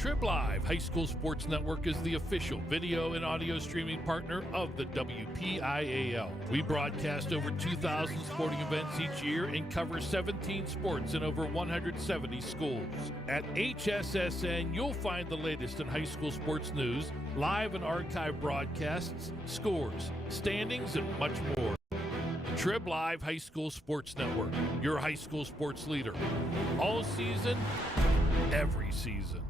Trib Live High School Sports Network is the official video and audio streaming partner of the WPIAL. We broadcast over 2,000 sporting events each year and cover 17 sports in over 170 schools. At HSSN, you'll find the latest in high school sports news, live and archive broadcasts, scores, standings, and much more. Trib Live High School Sports Network, your high school sports leader. All season, every season.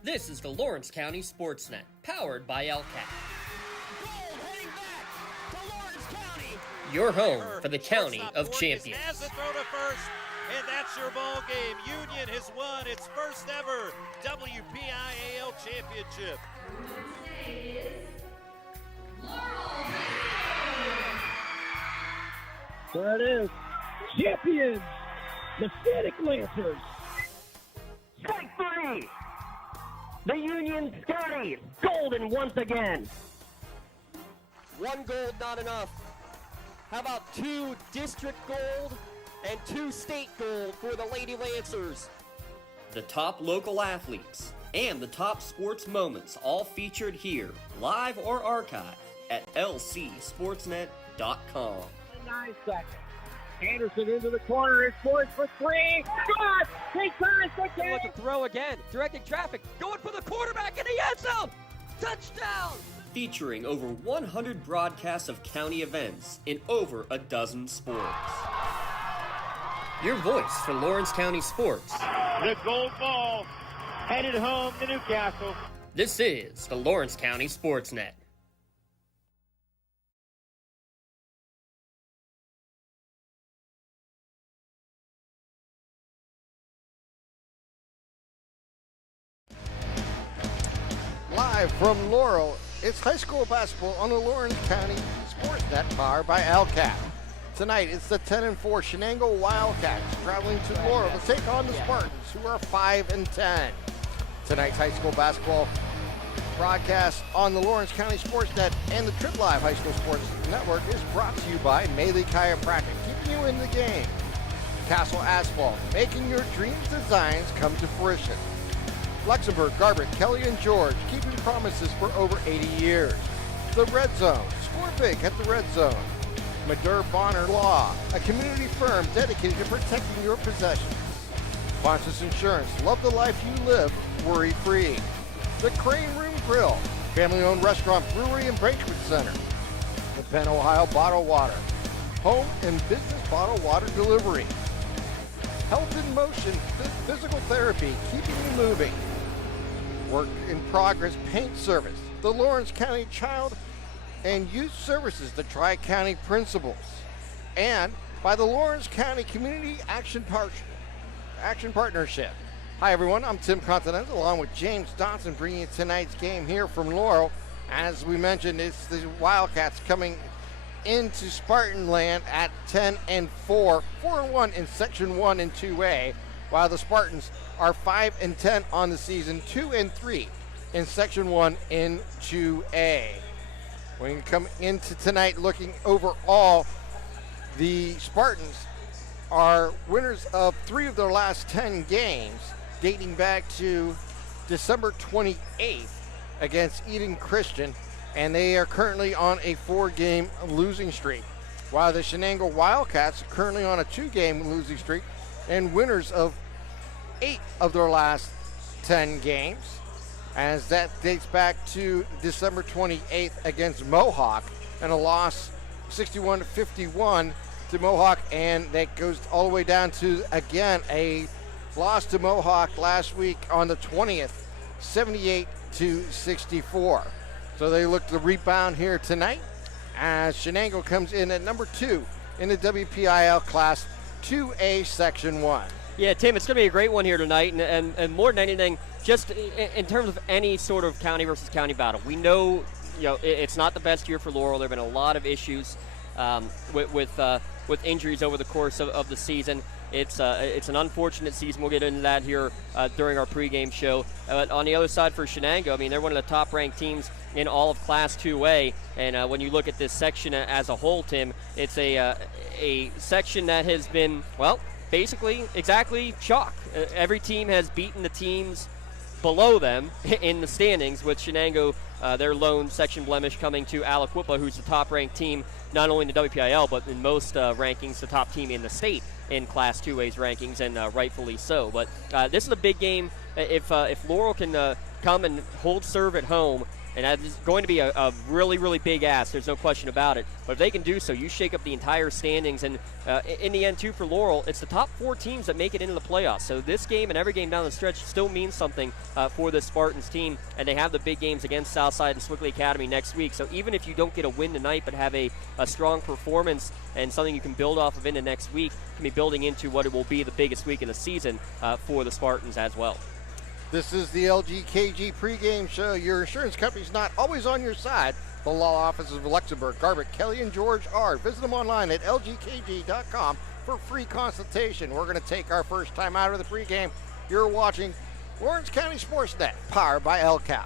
This is the Lawrence County SportsNet, powered by LCAT. Goal heading back to Lawrence County. Your home for the County of Champions. Has the throw to first, and that's your ball game. Union has won its first ever WPIAL championship. There it is. Champions, the Static Lancers. Strike three. The Union Scotties, golden once again. One gold, not enough. How about 2 district gold and 2 state gold for the Lady Lancers? The top local athletes and the top sports moments all featured here, live or archived at lcsportsnet.com. 9 seconds. Anderson into the corner. It's forced for 3. Shot! He ties the game. Wants to throw again, directing traffic, going for the quarterback in the end zone. Touchdown! Featuring over 100 broadcasts of county events in over a dozen sports. Your voice for Lawrence County sports. The gold ball headed home to Newcastle. This is the Lawrence County SportsNet. Live from Laurel, it's high school basketball on the Lawrence County SportsNet, powered by LCAT. Tonight, it's the 10-4 Shenango Wildcats traveling to Laurel to take on the Spartans, who are 5-10. Tonight's high school basketball broadcast on the Lawrence County SportsNet and the Trib Live High School Sports Network is brought to you by Melee Chiropractic, keeping you in the game. Castle Asphalt, making your dreams designs come to fruition. Luxembourg, Garbutt, Kelly, and George, keeping promises for over 80 years. The Red Zone, score big at the Red Zone. Madure Bonner Law, a community firm dedicated to protecting your possessions. Fontes Insurance, love the life you live, worry-free. The Crane Room Grill, family-owned restaurant, brewery, and banquet center. The Penn, Ohio Bottled Water, home and business bottled water delivery. Health in Motion, physical therapy, keeping you moving. Work in Progress Paint Service, the Lawrence County Child and Youth Services, the Tri-County Principals, and by the Lawrence County Community Action Partnership. Hi everyone, I'm Tim Continental along with James Dodson bringing you tonight's game here from Laurel. As we mentioned, it's the Wildcats coming into Spartan land at 10-4, 4-1 in Section 1 and 2A, while the Spartans are 5-10 on the season, 2-3 in Section 1 and 2A. When you come into tonight looking overall, the Spartans are winners of 3 of their last 10 games, dating back to December 28th against Eden Christian, and they are currently on a 4-game losing streak, while the Shenango Wildcats are currently on a 2-game losing streak and winners of 8 of their last 10 games, as that dates back to December 28th against Mohawk, and a loss 61-51 to Mohawk, and that goes all the way down to, again, a loss to Mohawk last week on the 20th, 78-64. So they look to rebound here tonight as Shenango comes in at number 2 in the WPIAL Class 2A Section 1. Yeah, Tim, it's going to be a great one here tonight, and more than anything, just in terms of any sort of county versus county battle. We know, it's not the best year for Laurel. There have been a lot of issues with injuries over the course of the season. It's an unfortunate season. We'll get into that here during our pregame show. But on the other side for Shenango, I mean, they're one of the top-ranked teams in all of Class 2A. And when you look at this section as a whole, Tim, it's a section that has been, well, basically exactly chalk. Every team has beaten the teams below them in the standings, with Shenango, their lone section blemish, coming to Aliquippa, who's the top-ranked team not only in the WPIAL but in most rankings, the top team in the state in Class 2A's rankings, and rightfully so. But this is a big game. If Laurel can come and hold serve at home, and that is going to be a really, really big ask, there's no question about it. But if they can do so, you shake up the entire standings. And in the end, too, for Laurel, it's the top 4 teams that make it into the playoffs. So this game and every game down the stretch still means something for the Spartans team. And they have the big games against Southside and Swickley Academy next week. So even if you don't get a win tonight but have a strong performance and something you can build off of into next week, can be building into what it will be the biggest week of the season for the Spartans as well. This is the LGKG pregame show. Your insurance company's not always on your side. The law offices of Luxembourg, Garbutt, Kelly, and George are. Visit them online at lgkg.com for free consultation. We're going to take our first time out of the pregame. You're watching Lawrence County SportsNet, powered by LCAP.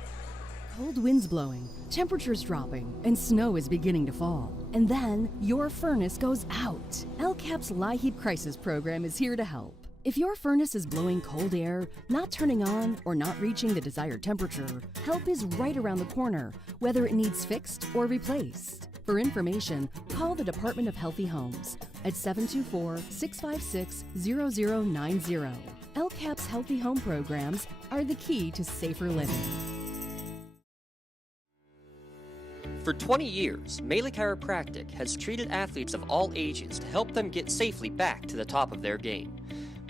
Cold winds blowing, temperatures dropping, and snow is beginning to fall. And then your furnace goes out. LCAP's LIHEAT Crisis Program is here to help. If your furnace is blowing cold air, not turning on, or not reaching the desired temperature, help is right around the corner, whether it needs fixed or replaced. For information, call the Department of Healthy Homes at 724-656-0090. LCAP's Healthy Home programs are the key to safer living. For 20 years, Melee Chiropractic has treated athletes of all ages to help them get safely back to the top of their game.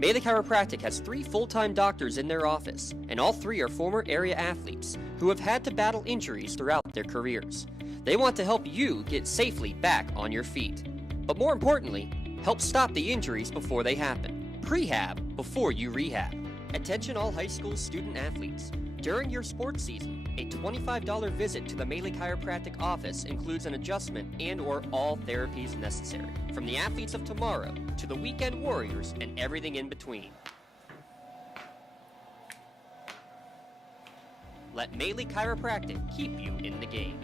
Melee Chiropractic has 3 full-time doctors in their office, and all 3 are former area athletes who have had to battle injuries throughout their careers. They want to help you get safely back on your feet. But more importantly, help stop the injuries before they happen. Prehab before you rehab. Attention all high school student athletes. During your sports season, a $25 visit to the Melee Chiropractic office includes an adjustment and/or all therapies necessary. From the athletes of tomorrow to the weekend warriors and everything in between. Let Melee Chiropractic keep you in the game.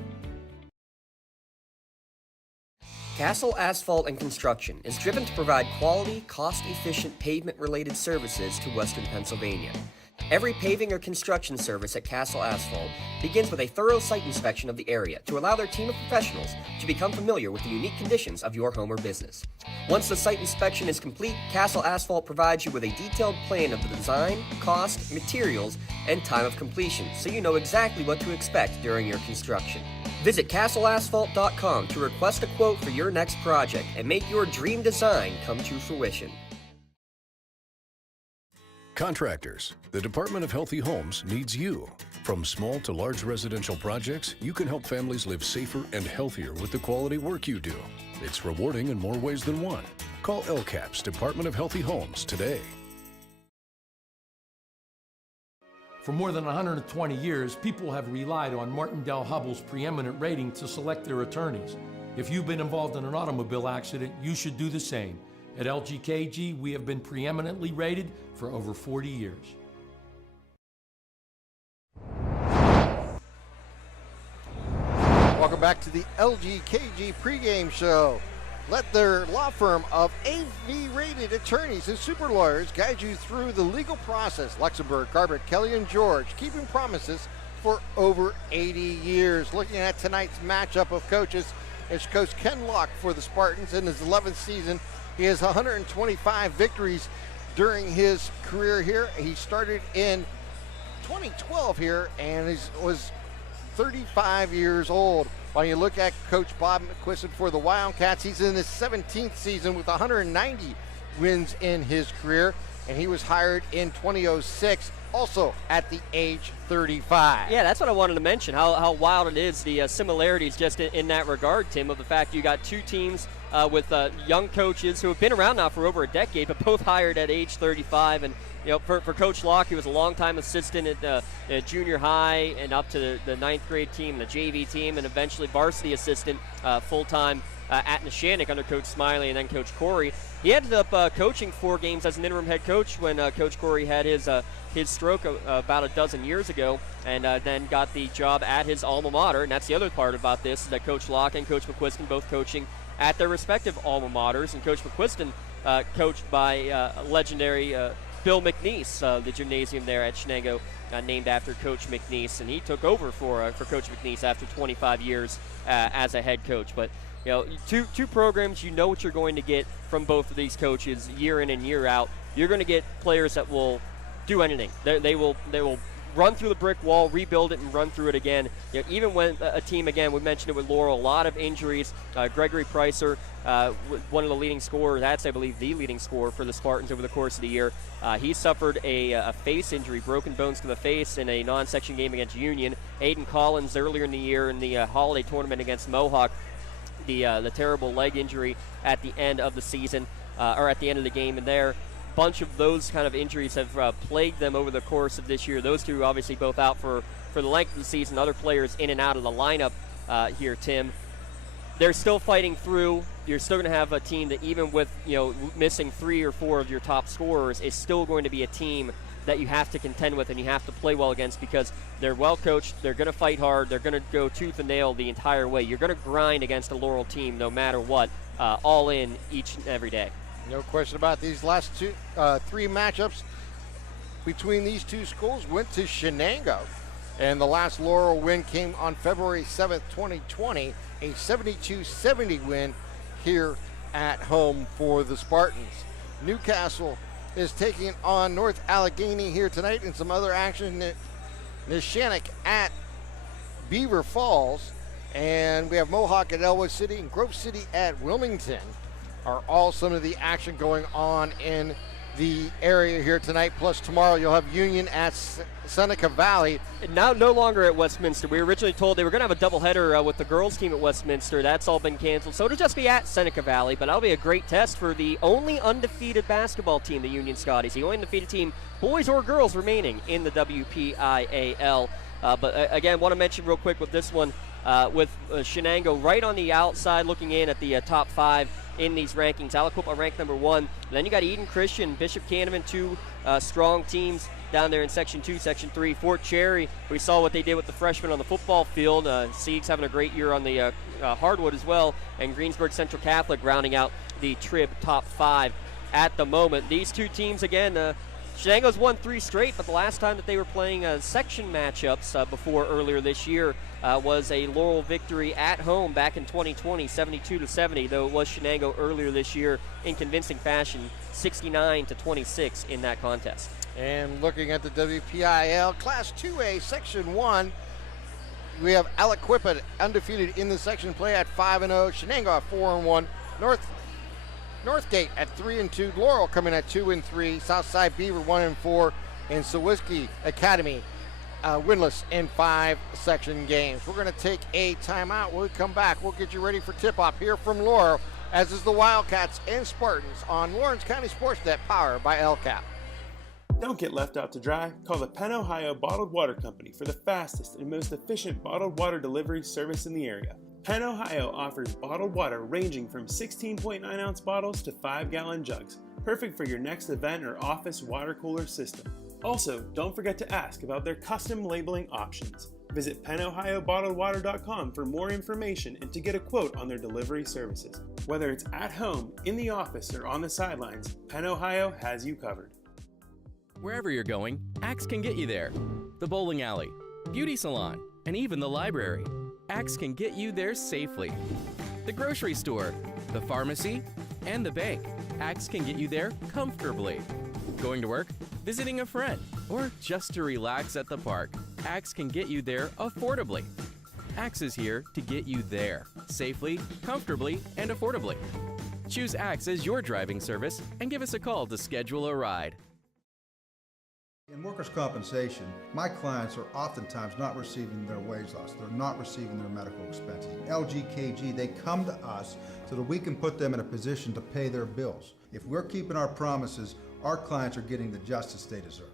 Castle Asphalt and Construction is driven to provide quality, cost-efficient pavement-related services to Western Pennsylvania. Every paving or construction service at Castle Asphalt begins with a thorough site inspection of the area to allow their team of professionals to become familiar with the unique conditions of your home or business. Once the site inspection is complete, Castle Asphalt provides you with a detailed plan of the design, cost, materials, and time of completion, so you know exactly what to expect during your construction. Visit castleasphalt.com to request a quote for your next project and make your dream design come to fruition. Contractors, the Department of Healthy Homes needs you. From small to large residential projects, you can help families live safer and healthier with the quality work you do. It's rewarding in more ways than one. Call LCAP's Department of Healthy Homes today. For more than 120 years, people have relied on Martindale Hubbell's preeminent rating to select their attorneys. If you've been involved in an automobile accident, you should do the same. At LGKG, we have been preeminently rated for over 40 years. Welcome back to the LGKG pregame show. Let their law firm of AV-rated attorneys and super lawyers guide you through the legal process. Luxembourg, Garbutt, Kelly, and George, keeping promises for over 80 years. Looking at tonight's matchup of coaches, it's Coach Ken Locke for the Spartans in his 11th season. He has 125 victories during his career here. He started in 2012 here and was 35 years old. While you look at Coach Bob McQuiston for the Wildcats, he's in his 17th season with 190 wins in his career, and he was hired in 2006, also at the age 35. Yeah, that's what I wanted to mention, how wild it is, the similarities just in that regard, Tim, of the fact you got 2 teams with young coaches who have been around now for over a decade, but both hired at age 35. And you know, for Coach Locke, he was a longtime assistant at junior high and up to the 9th grade team, the JV team, and eventually varsity assistant full-time at Neshannock under Coach Smiley and then Coach Corey. He ended up coaching 4 games as an interim head coach when Coach Corey had his stroke about a dozen years ago, and then got the job at his alma mater. And that's the other part about this, is that Coach Locke and Coach McQuiston both coaching at their respective alma maters, and Coach McQuiston coached by legendary Bill McNeese, the gymnasium there at Shenango, named after Coach McNeese, and he took over for Coach McNeese after 25 years as a head coach. But you know, two programs, you know what you're going to get from both of these coaches year in and year out. You're going to get players that will do anything. They will run through the brick wall, rebuild it, and run through it again. You know, even when a team, again, we mentioned it with Laurel, a lot of injuries. Gregory Pricer, one of the leading scorers, that's, I believe, the leading scorer for the Spartans over the course of the year. He suffered a face injury, broken bones to the face in a non-section game against Union. Aiden Collins earlier in the year in the holiday tournament against Mohawk, the terrible leg injury at the end of the season, or at the end of the game, and there. Bunch of those kind of injuries have plagued them over the course of this year. Those two obviously both out for the length of the season. Other players in and out of the lineup here, Tim. They're still fighting through. You're still going to have a team that, even with missing 3 or 4 of your top scorers, is still going to be a team that you have to contend with and you have to play well against, because they're well coached. They're going to fight hard. They're going to go tooth and nail the entire way. You're going to grind against a Laurel team no matter what, all in each and every day. No question about these last 3 matchups between these two schools went to Shenango. And the last Laurel win came on February 7th, 2020, a 72-70 win here at home for the Spartans. Newcastle is taking on North Allegheny here tonight, and some other action. Neshannock at Beaver Falls, and we have Mohawk at Elwood City and Grove City at Wilmington. Are all some of the action going on in the area here tonight. Plus tomorrow you'll have Union at Seneca Valley. And now no longer at Westminster. We were originally told they were going to have a doubleheader with the girls team at Westminster. That's all been canceled. So it'll just be at Seneca Valley, but that'll be a great test for the only undefeated basketball team, the Union Scotties. The only undefeated team, boys or girls, remaining in the WPIAL. But again, want to mention real quick with this one, with Shenango right on the outside looking in at the top 5 in these rankings. Aliquippa ranked number 1. And then you got Eden Christian, Bishop Canevin, 2 strong teams down there in Section 2, Section 3. Fort Cherry, we saw what they did with the freshmen on the football field. Siegs having a great year on the hardwood as well. And Greensburg Central Catholic rounding out the Trib top 5 at the moment. These two teams, again, Shenango's won 3 straight, but the last time that they were playing section matchups before earlier this year was a Laurel victory at home back in 2020, 72-70, though it was Shenango earlier this year in convincing fashion, 69-26 in that contest. And looking at the WPIAL Class 2A Section 1, we have Aliquippa undefeated in the section play at 5-0, Shenango at 4-1, Northgate at 3-2, Laurel coming at 2-3, Southside Beaver 1-4, and Sawiski Academy winless in 5 section games. We're going to take a timeout. When we come back, we'll get you ready for tip-off here from Laurel, as is the Wildcats and Spartans on Lawrence County SportsNet, powered by LCAP. Don't get left out to dry. Call the Penn Ohio Bottled Water Company for the fastest and most efficient bottled water delivery service in the area. Penn Ohio offers bottled water ranging from 16.9-ounce bottles to 5-gallon jugs, perfect for your next event or office water cooler system. Also, don't forget to ask about their custom labeling options. Visit PennOhioBottledWater.com for more information and to get a quote on their delivery services. Whether it's at home, in the office, or on the sidelines, Penn Ohio has you covered. Wherever you're going, Axe can get you there. The bowling alley, beauty salon, and even the library. Axe can get you there safely. The grocery store, the pharmacy, and the bank. Axe can get you there comfortably. Going to work, visiting a friend, or just to relax at the park. Axe can get you there affordably. Axe is here to get you there safely, comfortably, and affordably. Choose Axe as your driving service and give us a call to schedule a ride. In workers' compensation, my clients are oftentimes not receiving their wage loss. They're not receiving their medical expenses. LGKG, they come to us so that we can put them in a position to pay their bills. If we're keeping our promises, our clients are getting the justice they deserve.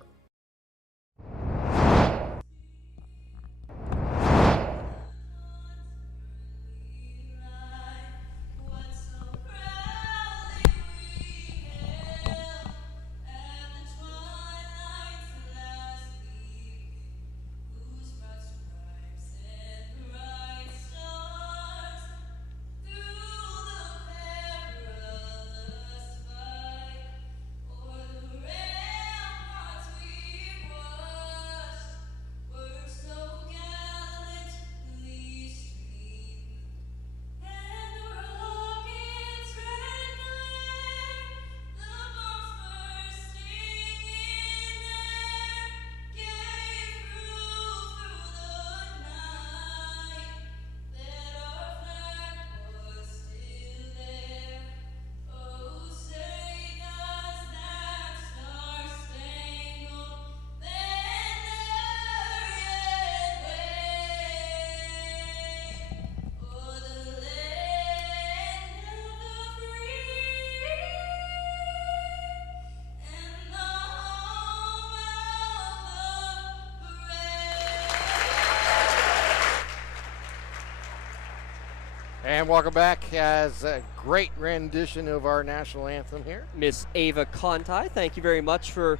And welcome back as a great rendition of our national anthem here. Miss Ava Conti, thank you very much for,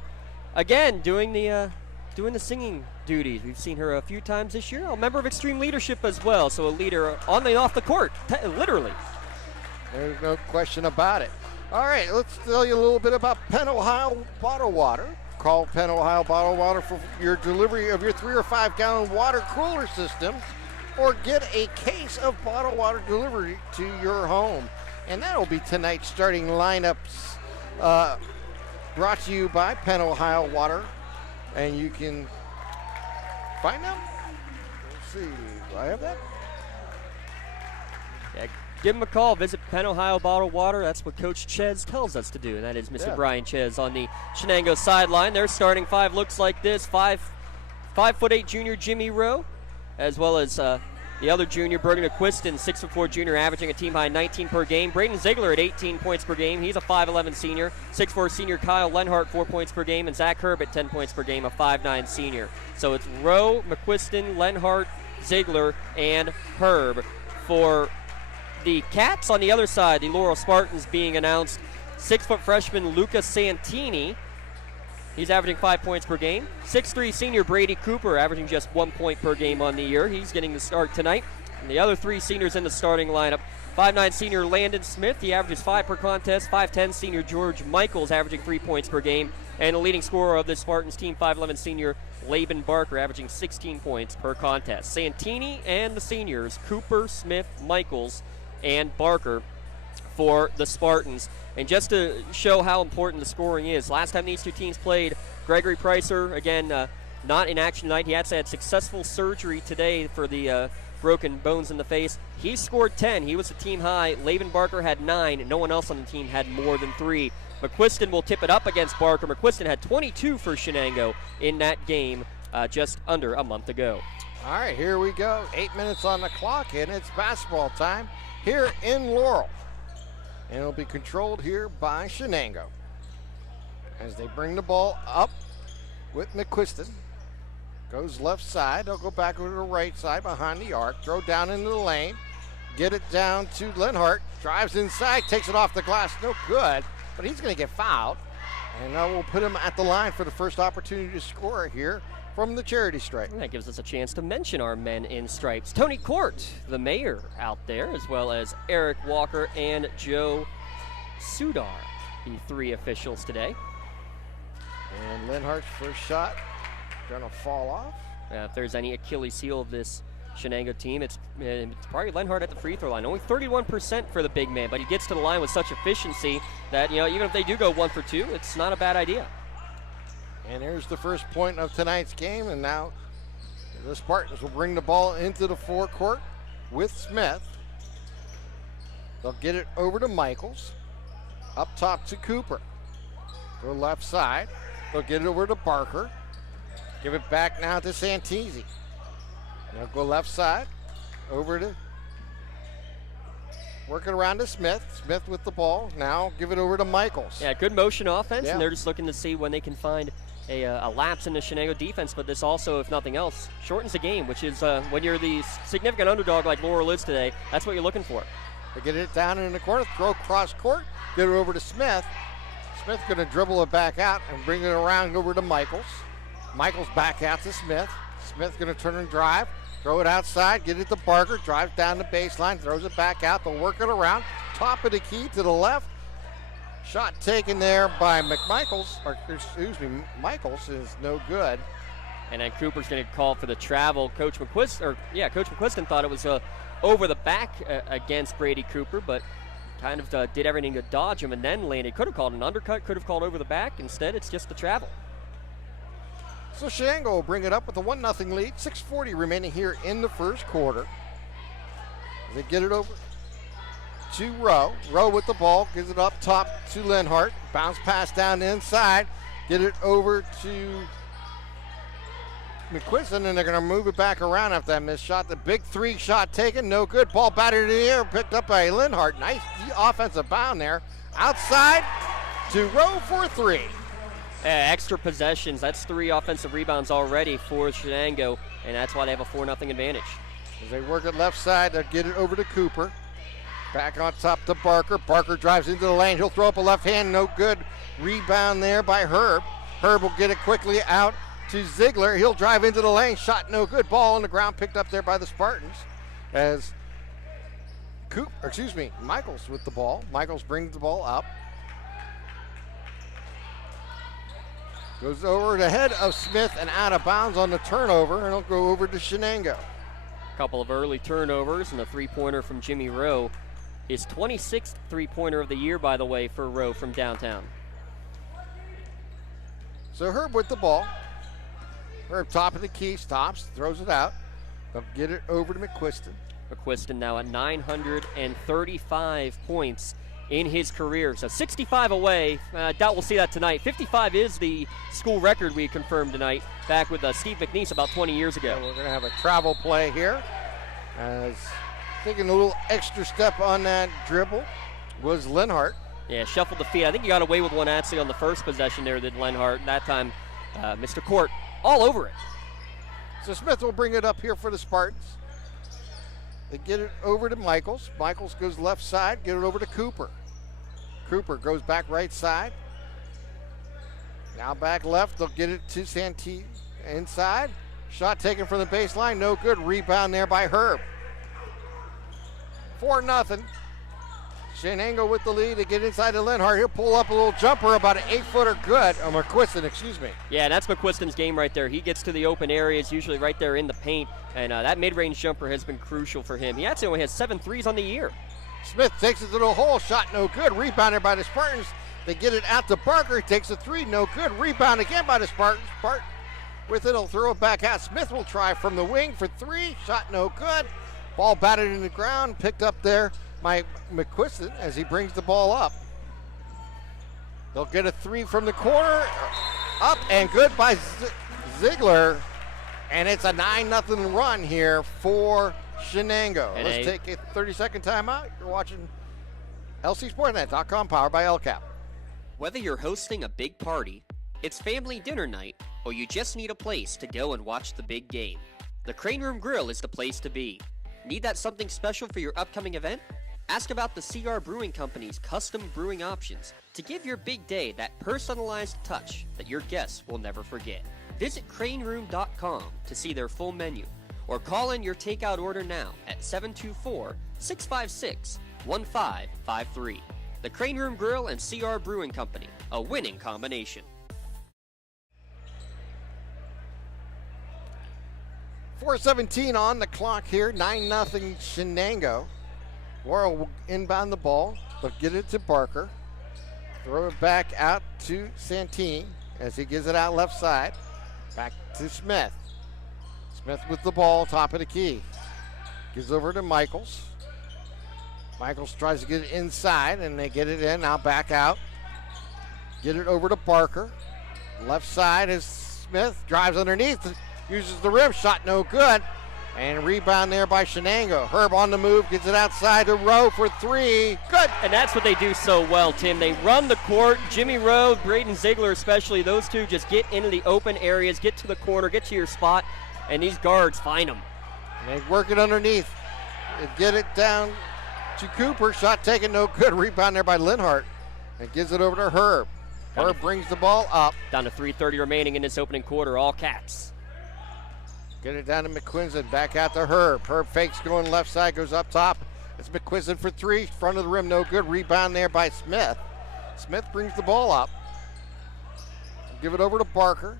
again, doing the singing duties. We've seen her a few times this year. A member of Extreme Leadership as well, so a leader on and off the court, literally. There's no question about it. All right, let's tell you a little bit about Penn Ohio Bottled Water. Call Penn Ohio Bottled Water for your delivery of your 3 or 5 gallon water cooler systems, or get a case of bottled water delivery to your home. And that'll be tonight's starting lineups, brought to you by Penn Ohio Water. And you can find them. Let's see, do I have that? Yeah, give them a call. Visit Penn Ohio Bottled Water. That's what Coach Ches tells us to do, and that is Mr. Brian Ches on the Shenango sideline. Their starting 5 looks like this: 5'8" junior Jimmy Rowe, as well as the other junior, Bergen Aquiston, 6'4" junior, averaging a team-high 19 per game. Braden Ziegler at 18 points per game. He's a 5'11" senior. 6'4" senior Kyle Lenhart, 4 points per game. And Zach Herb at 10 points per game, a 5'9" senior. So it's Rowe, McQuiston, Lenhart, Ziegler, and Herb. For the Cats on the other side, the Laurel Spartans being announced, 6-foot freshman Luca Santini. He's averaging 5 points per game. 6'3" senior Brady Cooper, averaging just 1 point per game on the year. He's getting the start tonight. And the other 3 seniors in the starting lineup: 5'9" senior Landon Smith. He averages 5 per contest. 5'10" senior George Michaels, averaging 3 points per game. And the leading scorer of the Spartans team, 5'11" senior Laban Barker, averaging 16 points per contest. Santini and the seniors, Cooper, Smith, Michaels, and Barker for the Spartans. And just to show how important the scoring is, last time these two teams played, Gregory Pricer, again, not in action tonight. He had successful surgery today for the broken bones in the face. He scored 10. He was the team high. Laban Barker had 9. No one else on the team had more than 3. McQuiston will tip it up against Barker. McQuiston had 22 for Shenango in that game just under a month ago. All right, here we go. 8 minutes on the clock, and it's basketball time here in Laurel. And it'll be controlled here by Shenango as they bring the ball up with McQuiston. Goes left side. They'll go back over to the right side behind the arc. Throw down into the lane. Get it down to Lenhart. Drives inside. Takes it off the glass. No good. But he's going to get fouled. And now we'll put him at the line for the first opportunity to score here from the charity stripe. And that gives us a chance to mention our men in stripes. Tony Court, the mayor, out there, as well as Eric Walker and Joe Sudar, the 3 officials today. And Lenhart's first shot gonna fall off. If there's any Achilles heel of this Shenango team, it's probably Lenhart at the free throw line. Only 31% for the big man, but he gets to the line with such efficiency that, even if they do go 1 for 2, it's not a bad idea. And here's the first point of tonight's game, and now the Spartans will bring the ball into the forecourt with Smith. They'll get it over to Michaels. Up top to Cooper. Go left side. They'll get it over to Barker. Give it back now to Santisi. They'll go left side. Over to, working around to Smith. Smith with the ball. Now give it over to Michaels. Yeah, good motion offense, Yeah. and they're just looking to see when they can find a lapse in the Shenango defense, but this also, if nothing else, shortens the game, which is when you're the significant underdog like Laurel is today, that's what you're looking for. They get it down in the corner, throw cross court, get it over to Smith. Smith going to dribble it back out and bring it around over to Michaels. Michaels back out to Smith. Smith going to turn and drive, throw it outside, get it to Barker, drives down the baseline, throws it back out. They'll work it around, top of the key to the left. Shot taken there by Michaels is no good. And then Cooper's going to call for the travel. Coach McQuiston thought it was over the back against Brady Cooper, but kind of did everything to dodge him and then landed. Could have called an undercut, could have called over the back. Instead, it's just the travel. So Shenango will bring it up with a 1-0 lead. 6:40 remaining here in the first quarter. They get it over to Rowe. Rowe with the ball, gives it up top to Lenhart. Bounce pass down the inside. Get it over to McQuiston, and they're going to move it back around after that missed shot. The big 3 shot taken, no good. Ball batted in the air, picked up by Lenhart. Nice offensive bound there. Outside to Rowe for 3. Extra possessions. That's 3 offensive rebounds already for Shenango, and that's why they have a 4-0 advantage. As they work it left side, they'll get it over to Cooper. Back on top to Barker. Barker drives into the lane. He'll throw up a left hand. No good. Rebound there by Herb. Herb will get it quickly out to Ziegler. He'll drive into the lane. Shot no good. Ball on the ground picked up there by the Spartans as Michaels with the ball. Michaels brings the ball up. Goes over the head of Smith and out of bounds on the turnover, and it'll go over to Shenango. A couple of early turnovers and a three-pointer from Jimmy Rowe. His 26th three-pointer of the year, by the way, for Rowe from downtown. So Herb with the ball. Herb top of the key, stops, throws it out. They'll get it over to McQuiston. McQuiston now at 935 points in his career. So 65 away. Doubt we'll see that tonight. 55 is the school record we confirmed tonight, back with Steve McNeese about 20 years ago. Yeah, we're going to have a travel play here. As taking a little extra step on that dribble was Lenhart. Yeah, shuffled the feet. I think he got away with one actually on the first possession there, did Lenhart. That time, Mr. Court all over it. So Smith will bring it up here for the Spartans. They get it over to Michaels. Michaels goes left side, get it over to Cooper. Cooper goes back right side. Now back left, they'll get it to Santee inside. Shot taken from the baseline, no good. Rebound there by Herb. 4-0. Shenango with the lead. They get inside to Lenhart. He'll pull up a little jumper, about an 8-footer good. Oh, McQuiston, excuse me. Yeah, that's McQuiston's game right there. He gets to the open areas, usually right there in the paint, and that mid-range jumper has been crucial for him. He actually only has 7 threes on the year. Smith takes it to the hole. Shot no good. Rebounded by the Spartans. They get it out to Barker. He takes a three. No good. Rebound again by the Spartans. Bart with it. He'll throw it back out. Smith will try from the wing for three. Shot no good. Ball batted in the ground. Picked up there by McQuiston as he brings the ball up. They'll get a three from the corner. Up and good by Ziegler. And it's a 9-0 run here for Shenango. And let's take a 30-second timeout. You're watching LCSportsNet.com, powered by LCAP. Whether you're hosting a big party, it's family dinner night, or you just need a place to go and watch the big game, the Crane Room Grill is the place to be. Need that something special for your upcoming event? Ask about the CR Brewing Company's custom brewing options to give your big day that personalized touch that your guests will never forget. Visit craneroom.com to see their full menu, or call in your takeout order now at 724-656-1553. The Crane Room Grill and CR Brewing Company, a winning combination. 4:17 on the clock here, 9-0 Shenango. Laurel will inbound the ball. They'll get it to Barker. Throw it back out to Santini as he gives it out left side. Back to Smith. Smith with the ball, top of the key. Gives over to Michaels. Michaels tries to get it inside, and they get it in. Now back out. Get it over to Barker. Left side is Smith. Drives underneath. Uses the rim. Shot no good. And rebound there by Shenango. Herb on the move. Gets it outside to Rowe for three. Good. And that's what they do so well, Tim. They run the court. Jimmy Rowe, Braden Ziegler especially, those two just get into the open areas, get to the corner, get to your spot, and these guards find them. And they work it underneath. They get it down to Cooper. Shot taken, no good. Rebound there by Lenhart. And gives it over to Herb. Herb brings the ball up. Down to 3:30 remaining in this opening quarter, all Cats. Get it down to McQuiston, back out to Herb. Herb fakes going left side, goes up top. It's McQuiston for three, front of the rim, no good. Rebound there by Smith. Smith brings the ball up. Give it over to Barker.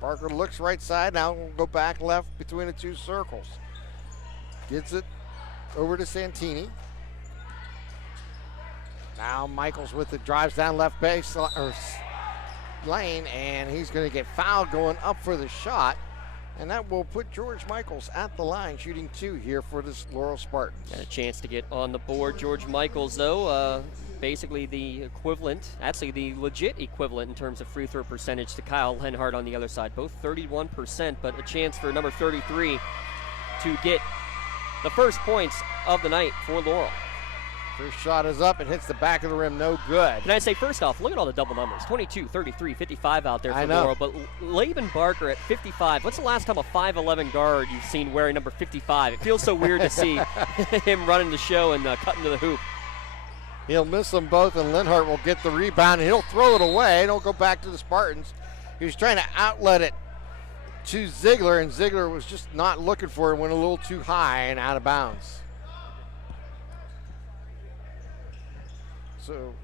Barker looks right side, now we'll go back left between the two circles. Gets it over to Santini. Now Michaels with it, drives down left base lane, and he's going to get fouled going up for the shot. And that will put George Michaels at the line, shooting two here for the Laurel Spartans. Got a chance to get on the board. George Michaels, though, basically the equivalent, actually the legit equivalent in terms of free throw percentage to Kyle Lenhart on the other side. Both 31%, but a chance for number 33 to get the first points of the night for Laurel. First shot is up and hits the back of the rim, no good. Can I say, first off, look at all the double numbers. 22, 33, 55 out there for Laurel. But Laban Barker at 55. What's the last time a 5'11 guard you've seen wearing number 55? It feels so weird to see him running the show and cutting to the hoop. He'll miss them both, and Linhart will get the rebound, and he'll throw it away. It'll go back to the Spartans. He was trying to outlet it to Ziegler, and Ziegler was just not looking for it, went a little too high and out of bounds. So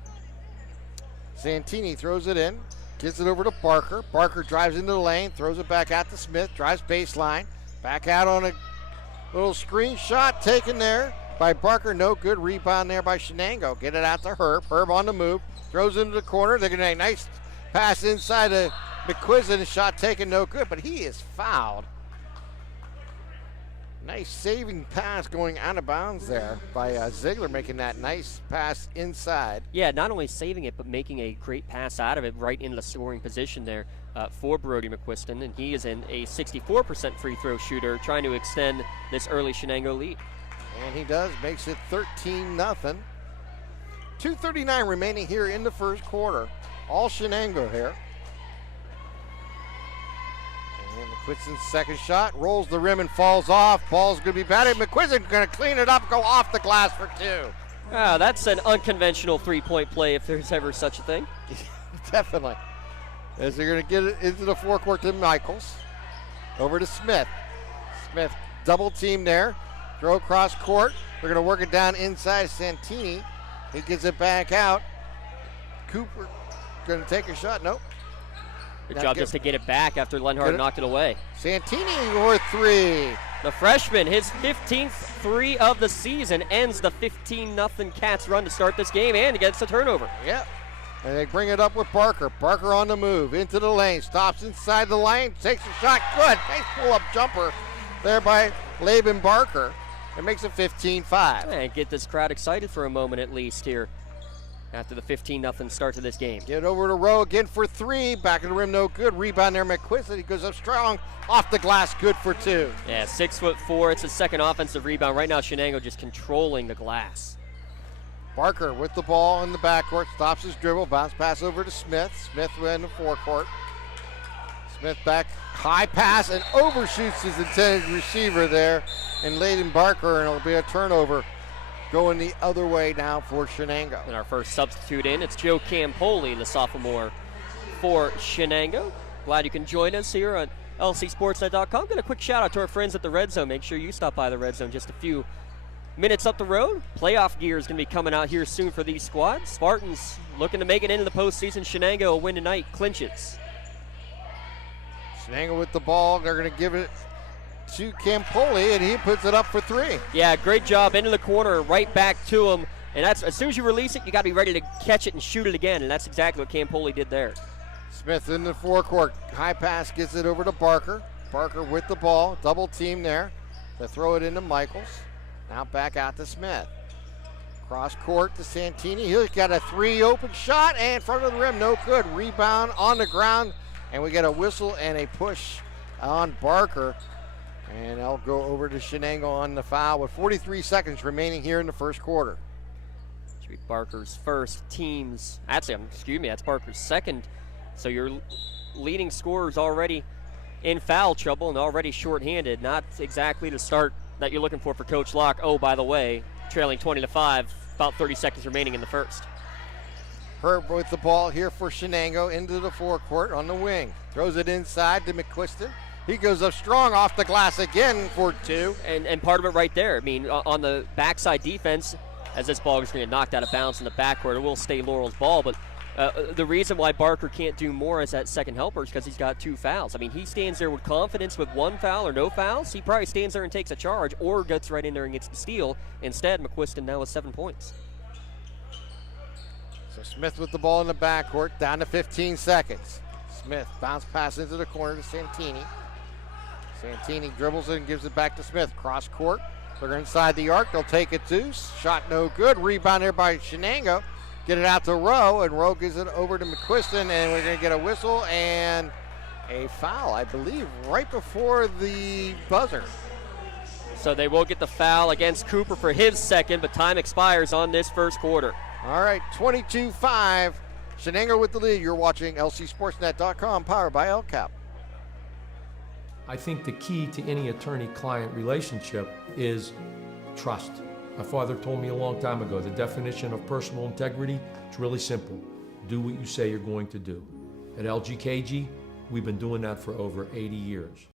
Santini throws it in, gets it over to Barker. Barker drives into the lane, throws it back out to Smith, drives baseline, back out on a little screen shot taken there by Barker. No good. Rebound there by Shenango. Get it out to Herb. Herb on the move, throws it into the corner. They're going to make a nice pass inside to McQuiston. Shot taken, no good, but he is fouled. Nice saving pass going out of bounds there by Ziegler, making that nice pass inside. Yeah, not only saving it, but making a great pass out of it right into the scoring position there for Brody McQuiston. And he is in a 64% free throw shooter, trying to extend this early Shenango lead. And he does, makes it 13-0. 2:39 remaining here in the first quarter. All Shenango here. And McQuiston's second shot rolls the rim and falls off. Ball's going to be batted. McQuiston going to clean it up, go off the glass for two. That's an unconventional three-point play if there's ever such a thing. Definitely. As they're going to get it into the forecourt to Michaels. Over to Smith. Smith double team there. Throw across court. They're going to work it down inside Santini. He gets it back out. Cooper going to take a shot. Nope. Good job just to get it back after Lenhart knocked it away. Santini for three. The freshman, his 15th three of the season, ends the 15-0 Cats run to start this game and gets a turnover. Yep. And they bring it up with Barker. Barker on the move, into the lane, stops inside the lane, takes a shot. Good. Nice pull-up jumper there by Laban Barker. It makes it 15-5. And get this crowd excited for a moment at least here after the 15-0 start to this game. Get over to Rowe again for three. Back of the rim, no good. Rebound there, McQuiston. He goes up strong. Off the glass, good for two. Yeah, 6'4". It's his second offensive rebound. Right now, Shenango just controlling the glass. Barker with the ball in the backcourt. Stops his dribble. Bounce pass over to Smith. Smith in the forecourt. Smith back. High pass and overshoots his intended receiver there. And Laban Barker, and it'll be a turnover going the other way now for Shenango. And our first substitute in, it's Joe Campoli, the sophomore for Shenango. Glad you can join us here on LCSportsNet.com. Got a quick shout out to our friends at the Red Zone. Make sure you stop by the Red Zone just a few minutes up the road. Playoff gear is going to be coming out here soon for these squads. Spartans looking to make it into the postseason. Shenango, a win tonight, clinches. Shenango with the ball. They're going to give it to Campoli, and he puts it up for three. Yeah, great job into the corner, right back to him. And that's as soon as you release it, you got to be ready to catch it and shoot it again. And that's exactly what Campoli did there. Smith in the forecourt. High pass gets it over to Barker. Barker with the ball. Double team there. They throw it into Michaels. Now back out to Smith. Cross court to Santini. He's got a three open shot and in front of the rim. No good. Rebound on the ground. And we get a whistle and a push on Barker. And I'll go over to Shenango on the foul with 43 seconds remaining here in the first quarter. Should be Barker's first, team's, that's Barker's second. So your leading scorer's already in foul trouble and already shorthanded. Not exactly the start that you're looking for Coach Locke. Oh, by the way, trailing 20-5, about 30 seconds remaining in the first. Herb with the ball here for Shenango into the forecourt on the wing. Throws it inside to McQuiston. He goes up strong off the glass again for two. And part of it right there, I mean, on the backside defense, as this ball is going to get knocked out of bounds in the backcourt, it will stay Laurel's ball. But the reason why Barker can't do more as that second helper is because he's got two fouls. I mean, he stands there with confidence with one foul or no fouls. He probably stands there and takes a charge or gets right in there and gets the steal. Instead, McQuiston now has 7 points. So Smith with the ball in the backcourt, down to 15 seconds. Smith bounce pass into the corner to Santini. Santini dribbles it and gives it back to Smith. Cross court. They're inside the arc. They'll take it to. Shot no good. Rebound there by Shenango. Get it out to Rowe, and Rowe gives it over to McQuiston, and we're going to get a whistle and a foul, I believe, right before the buzzer. So they will get the foul against Cooper for his second, but time expires on this first quarter. All right, 22-5. Shenango with the lead. You're watching LCSportsNet.com, powered by LCAP. I think the key to any attorney-client relationship is trust. My father told me a long time ago, the definition of personal integrity, it's really simple. Do what you say you're going to do. At LGKG, we've been doing that for over 80 years.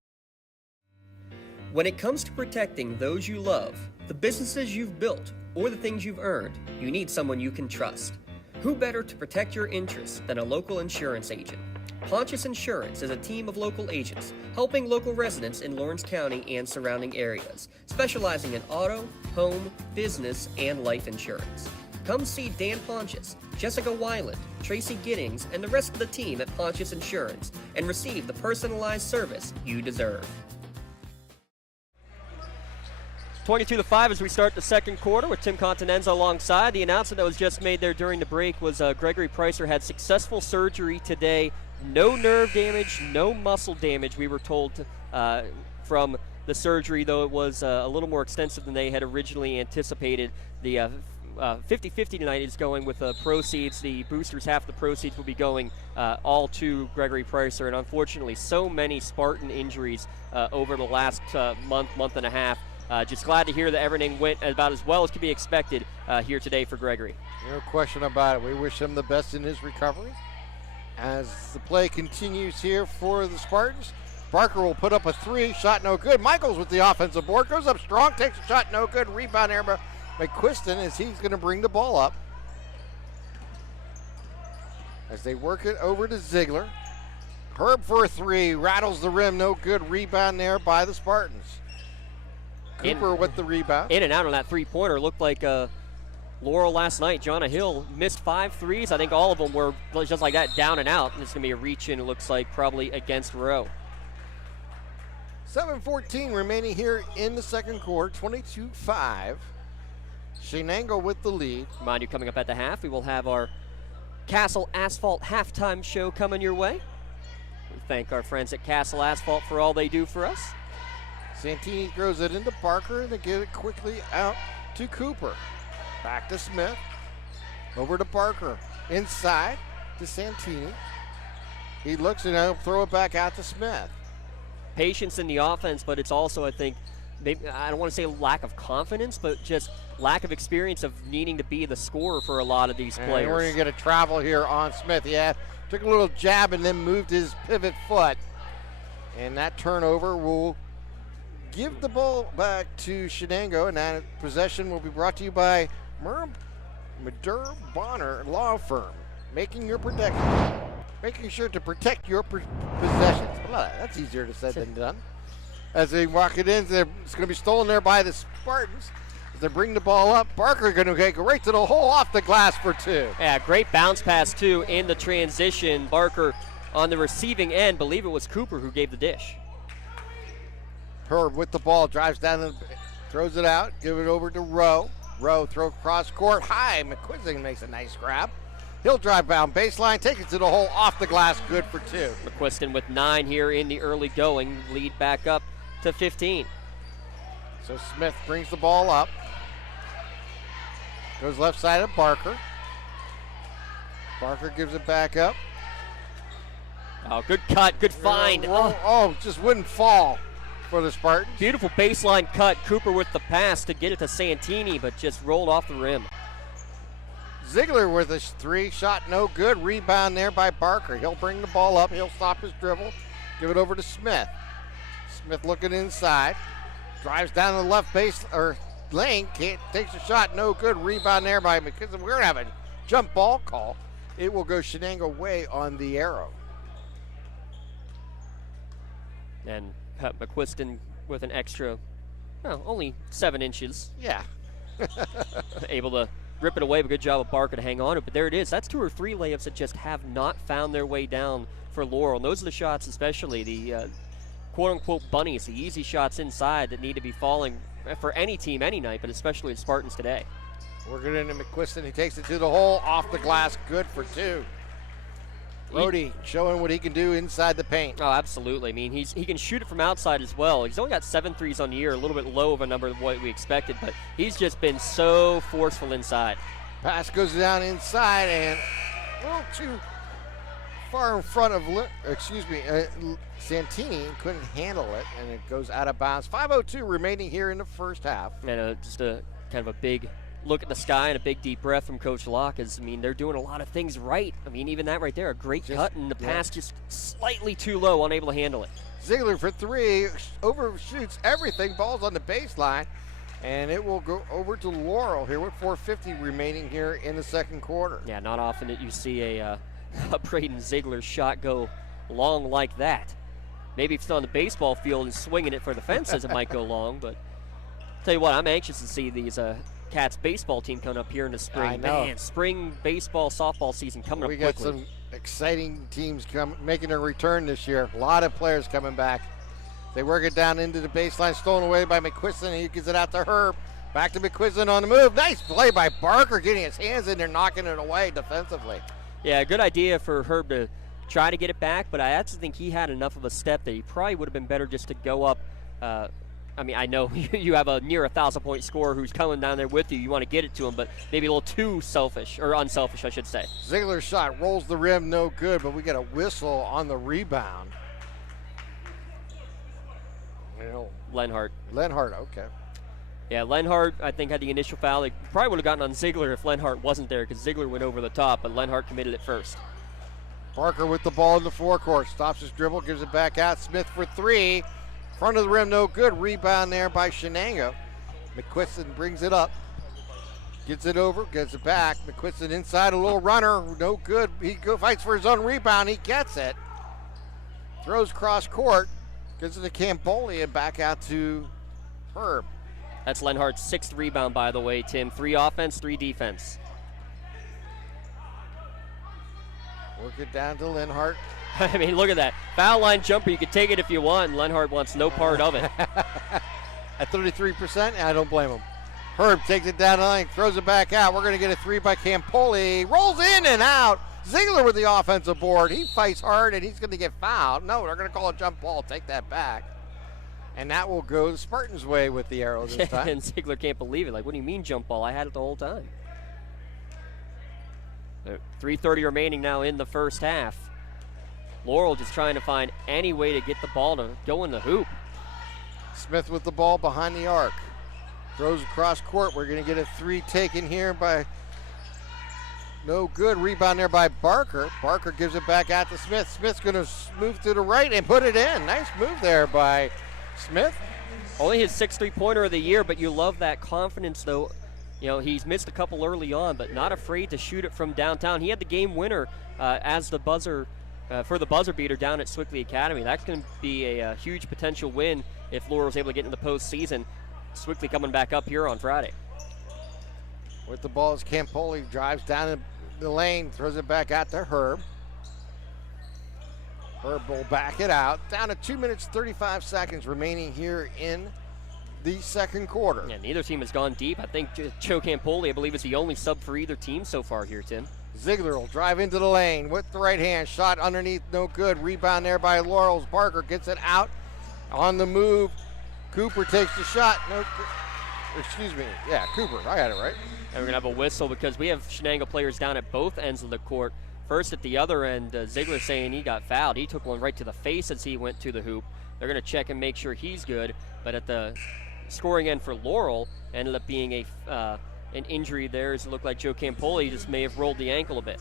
When it comes to protecting those you love, the businesses you've built, or the things you've earned, you need someone you can trust. Who better to protect your interests than a local insurance agent? Pontius Insurance is a team of local agents helping local residents in Lawrence County and surrounding areas, specializing in auto, home, business, and life insurance. Come see Dan Pontius, Jessica Weiland, Tracy Giddings, and the rest of the team at Pontius Insurance and receive the personalized service you deserve. 22-5 as we start the second quarter with Tim Continenza alongside. The announcement that was just made there during the break was Gregory Pricer had successful surgery today. No nerve damage, no muscle damage, we were told from the surgery, though it was a little more extensive than they had originally anticipated. The 50-50 tonight is going with proceeds. The boosters, half the proceeds will be going all to Gregory Pricer. And unfortunately, so many Spartan injuries over the last month and a half. Just glad to hear that everything went about as well as could be expected here today for Gregory. No question about it. We wish him the best in his recovery. As the play continues here for the Spartans, Barker will put up a three, shot no good. Michaels with the offensive board, goes up strong, takes a shot no good. Rebound there by McQuiston as he's going to bring the ball up. As they work it over to Ziegler. Herb for a three, rattles the rim, no good. Rebound there by the Spartans. Cooper with the rebound. In and out on that three-pointer. Looked like Laurel last night. Jonna Hill missed 5 threes. I think all of them were just like that, down and out. And it's going to be a reach-in, it looks like, probably against Rowe. 7:14 remaining here in the second quarter. 22-5. Shenango with the lead. Remind you, coming up at the half, we will have our Castle Asphalt halftime show coming your way. We thank our friends at Castle Asphalt for all they do for us. Santini throws it into Parker, and they get it quickly out to Cooper. Back to Smith. Over to Parker. Inside to Santini. He looks and he'll throw it back out to Smith. Patience in the offense, but it's also, I think, maybe, I don't want to say lack of confidence, but just lack of experience of needing to be the scorer for a lot of these players. And we're going to get a travel here on Smith. Yeah, took a little jab and then moved his pivot foot. And that turnover will give the ball back to Shenango, and that possession will be brought to you by Maduro Bonner Law Firm, making sure to protect your possessions. Well, that's easier to say than done. As they walk it in, it's going to be stolen there by the Spartans. As they bring the ball up, Barker going to go right to the hole, off the glass for two. Yeah, great bounce pass too in the transition. Barker on the receiving end, believe it was Cooper who gave the dish. Herb with the ball, drives down, throws it out, give it over to Rowe. Rowe throw cross court, high. McQuiston makes a nice grab. He'll drive down baseline, take it to the hole, off the glass, good for two. McQuiston with 9 here in the early going, lead back up to 15. So Smith brings the ball up. Goes left side of Barker. Barker gives it back up. Oh, good cut, good find. Just wouldn't fall for the Spartans. Beautiful baseline cut. Cooper with the pass to get it to Santini, but just rolled off the rim. Ziegler with a three, shot no good. Rebound there by Barker. He'll bring the ball up. He'll stop his dribble. Give it over to Smith. Smith looking inside. Drives down the left base or lane. Takes a shot, no good. Rebound there by McKinnon. We're going to have a jump ball call. It will go Shenango way on the arrow. And McQuiston with an extra, only 7 inches. Yeah. Able to rip it away, but good job of Barker to hang on to it. But there it is. That's 2 or 3 layups that just have not found their way down for Laurel. And those are the shots, especially the quote-unquote bunnies, the easy shots inside that need to be falling for any team any night, but especially the Spartans today. Working into McQuiston. He takes it to the hole, off the glass, good for 2. Brody showing what he can do inside the paint. Oh, absolutely. I mean, he can shoot it from outside as well. He's only got 7 threes on the year, a little bit low of a number than what we expected, but he's just been so forceful inside. Pass goes down inside and a little too far in front of, Santini couldn't handle it, and it goes out of bounds. 5:02 remaining here in the first half. And just a kind of a big look at the sky and a big deep breath from Coach Locke. I mean, they're doing a lot of things right. I mean, even that right there, a great cut, and the pass just slightly too low, unable to handle it. Ziegler for 3, overshoots everything, ball's on the baseline, and it will go over to Laurel here with 4:50 remaining here in the second quarter. Yeah, not often that you see a Braden Ziegler shot go long like that. Maybe if it's on the baseball field and swinging it for the fences, it might go long, but tell you what, I'm anxious to see these Cats baseball team coming up here in the spring. I know. Man, spring baseball, softball season coming up quickly. We got some exciting teams making a return this year. A lot of players coming back. They work it down into the baseline, stolen away by McQuiston, and he gets it out to Herb. Back to McQuiston on the move. Nice play by Barker, getting his hands in there, knocking it away defensively. Yeah, good idea for Herb to try to get it back, but I actually think he had enough of a step that he probably would have been better just to go up. I mean, I know you have a near 1,000-point scorer who's coming down there with you. You want to get it to him, but maybe a little too selfish, or unselfish, I should say. Ziegler's shot rolls the rim, no good, but we get a whistle on the rebound. Lenhart, okay. Yeah, Lenhart, I think, had the initial foul. They probably would have gotten on Ziegler if Lenhart wasn't there, because Ziegler went over the top, but Lenhart committed it first. Barker with the ball in the forecourt, stops his dribble, gives it back out. Smith for 3. Front of the rim, no good. Rebound there by Shenango. McQuiston brings it up. Gets it over, gets it back. McQuiston inside, a little runner, no good. He fights for his own rebound, he gets it. Throws cross court, gets it to Campoli and back out to Herb. That's Lenhart's 6th rebound, by the way, Tim. 3 offense, 3 defense. Work it down to Lenhart. I mean, look at that. Foul line jumper, you can take it if you want, and Lenhart wants no part of it. At 33%, I don't blame him. Herb takes it down the line, throws it back out. We're going to get a 3 by Campoli. Rolls in and out. Ziegler with the offensive board. He fights hard, and he's going to get fouled. No, they're going to call a jump ball. Take that back. And that will go the Spartans' way with the arrow this time. And Ziegler can't believe it. Like, what do you mean jump ball? I had it the whole time. 3:30 remaining now in the first half. Laurel just trying to find any way to get the ball to go in the hoop. Smith with the ball behind the arc. Throws across court. We're going to get a 3 taken here by no good. Rebound there by Barker. Barker gives it back out to Smith. Smith's going to move to the right and put it in. Nice move there by Smith. Only his 6th three-pointer of the year, but you love that confidence, though. You know, he's missed a couple early on, but not afraid to shoot it from downtown. He had the game winner as the buzzer for the buzzer beater down at Swickley Academy. That's going to be a huge potential win if Laurel's able to get into the postseason. Swickley coming back up here on Friday. With the ball as Campoli drives down the lane, throws it back out to Herb. Herb will back it out. Down to 2 minutes, 35 seconds remaining here in the second quarter. Yeah, neither team has gone deep. I think Joe Campoli, I believe, is the only sub for either team so far here, Tim. Ziegler will drive into the lane with the right hand. Shot underneath, no good. Rebound there by Laurel's. Barker gets it out on the move. Cooper takes the shot. No, excuse me. Yeah, Cooper. I got it right. And we're going to have a whistle because we have Shenango players down at both ends of the court. First at the other end, Ziegler saying he got fouled. He took one right to the face as he went to the hoop. They're going to check and make sure he's good. But at the scoring end for Laurel, ended up being an injury there, as it looked like Joe Campoli just may have rolled the ankle a bit.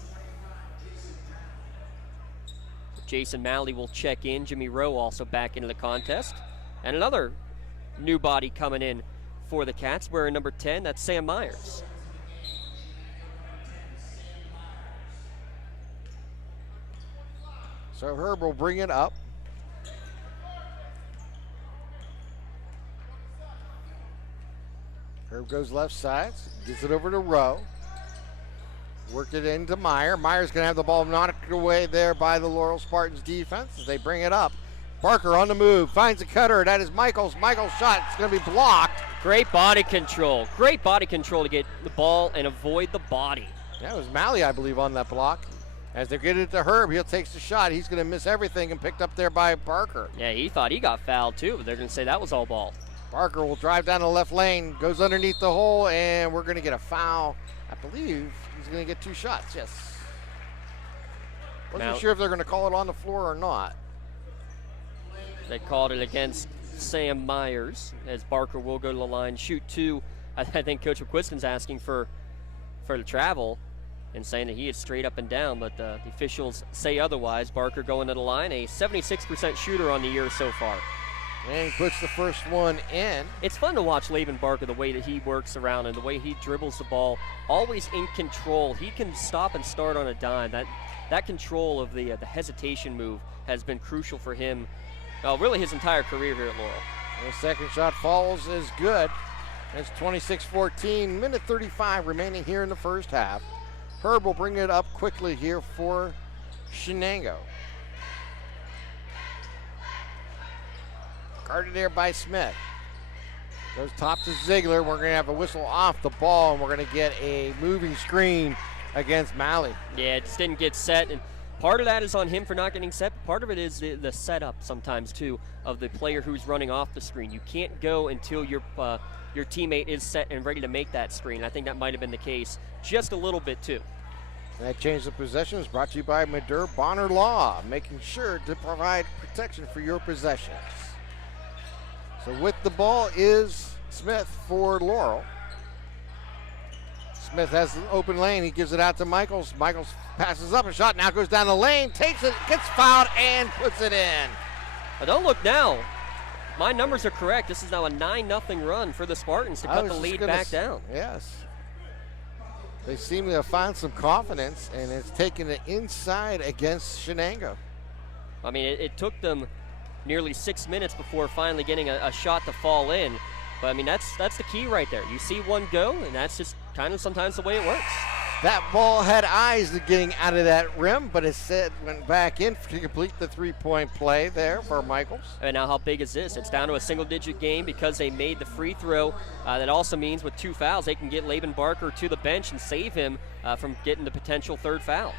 Jason Malley will check in. Jimmy Rowe also back into the contest. And another new body coming in for the Cats, wearing number 10, that's Sam Myers. So Herb will bring it up. Herb goes left side, gets it over to Rowe. Work it into Meyer. Meyer's going to have the ball knocked away there by the Laurel Spartans defense as they bring it up. Barker on the move, finds a cutter. That is Michaels. Michaels' shot, it's going to be blocked. Great body control. Great body control to get the ball and avoid the body. That was Malley, I believe, on that block. As they're getting it to Herb, he'll take the shot. He's going to miss everything and picked up there by Barker. Yeah, he thought he got fouled too, but they're going to say that was all ball. Barker will drive down the left lane, goes underneath the hole, and we're going to get a foul. I believe he's going to get 2 shots, yes. Wasn't sure if they're going to call it on the floor or not. They called it against Sam Myers, as Barker will go to the line, shoot 2. I think Coach McQuiston's asking for the travel and saying that he is straight up and down, but the officials say otherwise. Barker going to the line, a 76% shooter on the year so far. And he puts the first one in. It's fun to watch Laban Barker, the way that he works around and the way he dribbles the ball, always in control. He can stop and start on a dime. That control of the hesitation move has been crucial for him, really his entire career here at Laurel. And the second shot falls is good. It's 26-14, minute 35 remaining here in the first half. Herb will bring it up quickly here for Shenango. Guarded there by Smith. Goes top to Ziegler. We're going to have a whistle off the ball, and we're going to get a moving screen against Malley. Yeah, it just didn't get set, and part of that is on him for not getting set. Part of it is the setup sometimes, too, of the player who's running off the screen. You can't go until your teammate is set and ready to make that screen. I think that might have been the case just a little bit, too. That change of possession is brought to you by Madur Bonner Law, making sure to provide protection for your possessions. So with the ball is Smith for Laurel. Smith has an open lane. He gives it out to Michaels. Michaels passes up a shot. Now goes down the lane, takes it, gets fouled, and puts it in. But don't look now. My numbers are correct. This is now a 9-0 run for the Spartans to cut the lead back down. Yes. They seem to have found some confidence, and it's taken it inside against Shenango. I mean, it took them nearly 6 minutes before finally getting a shot to fall in. But, I mean, that's the key right there. You see one go, and that's just kind of sometimes the way it works. That ball had eyes to getting out of that rim, but it went back in to complete the three-point play there for Michaels. And now how big is this? It's down to a single-digit game because they made the free throw. That also means with 2 fouls, they can get Laban Barker to the bench and save him from getting the potential 3rd foul.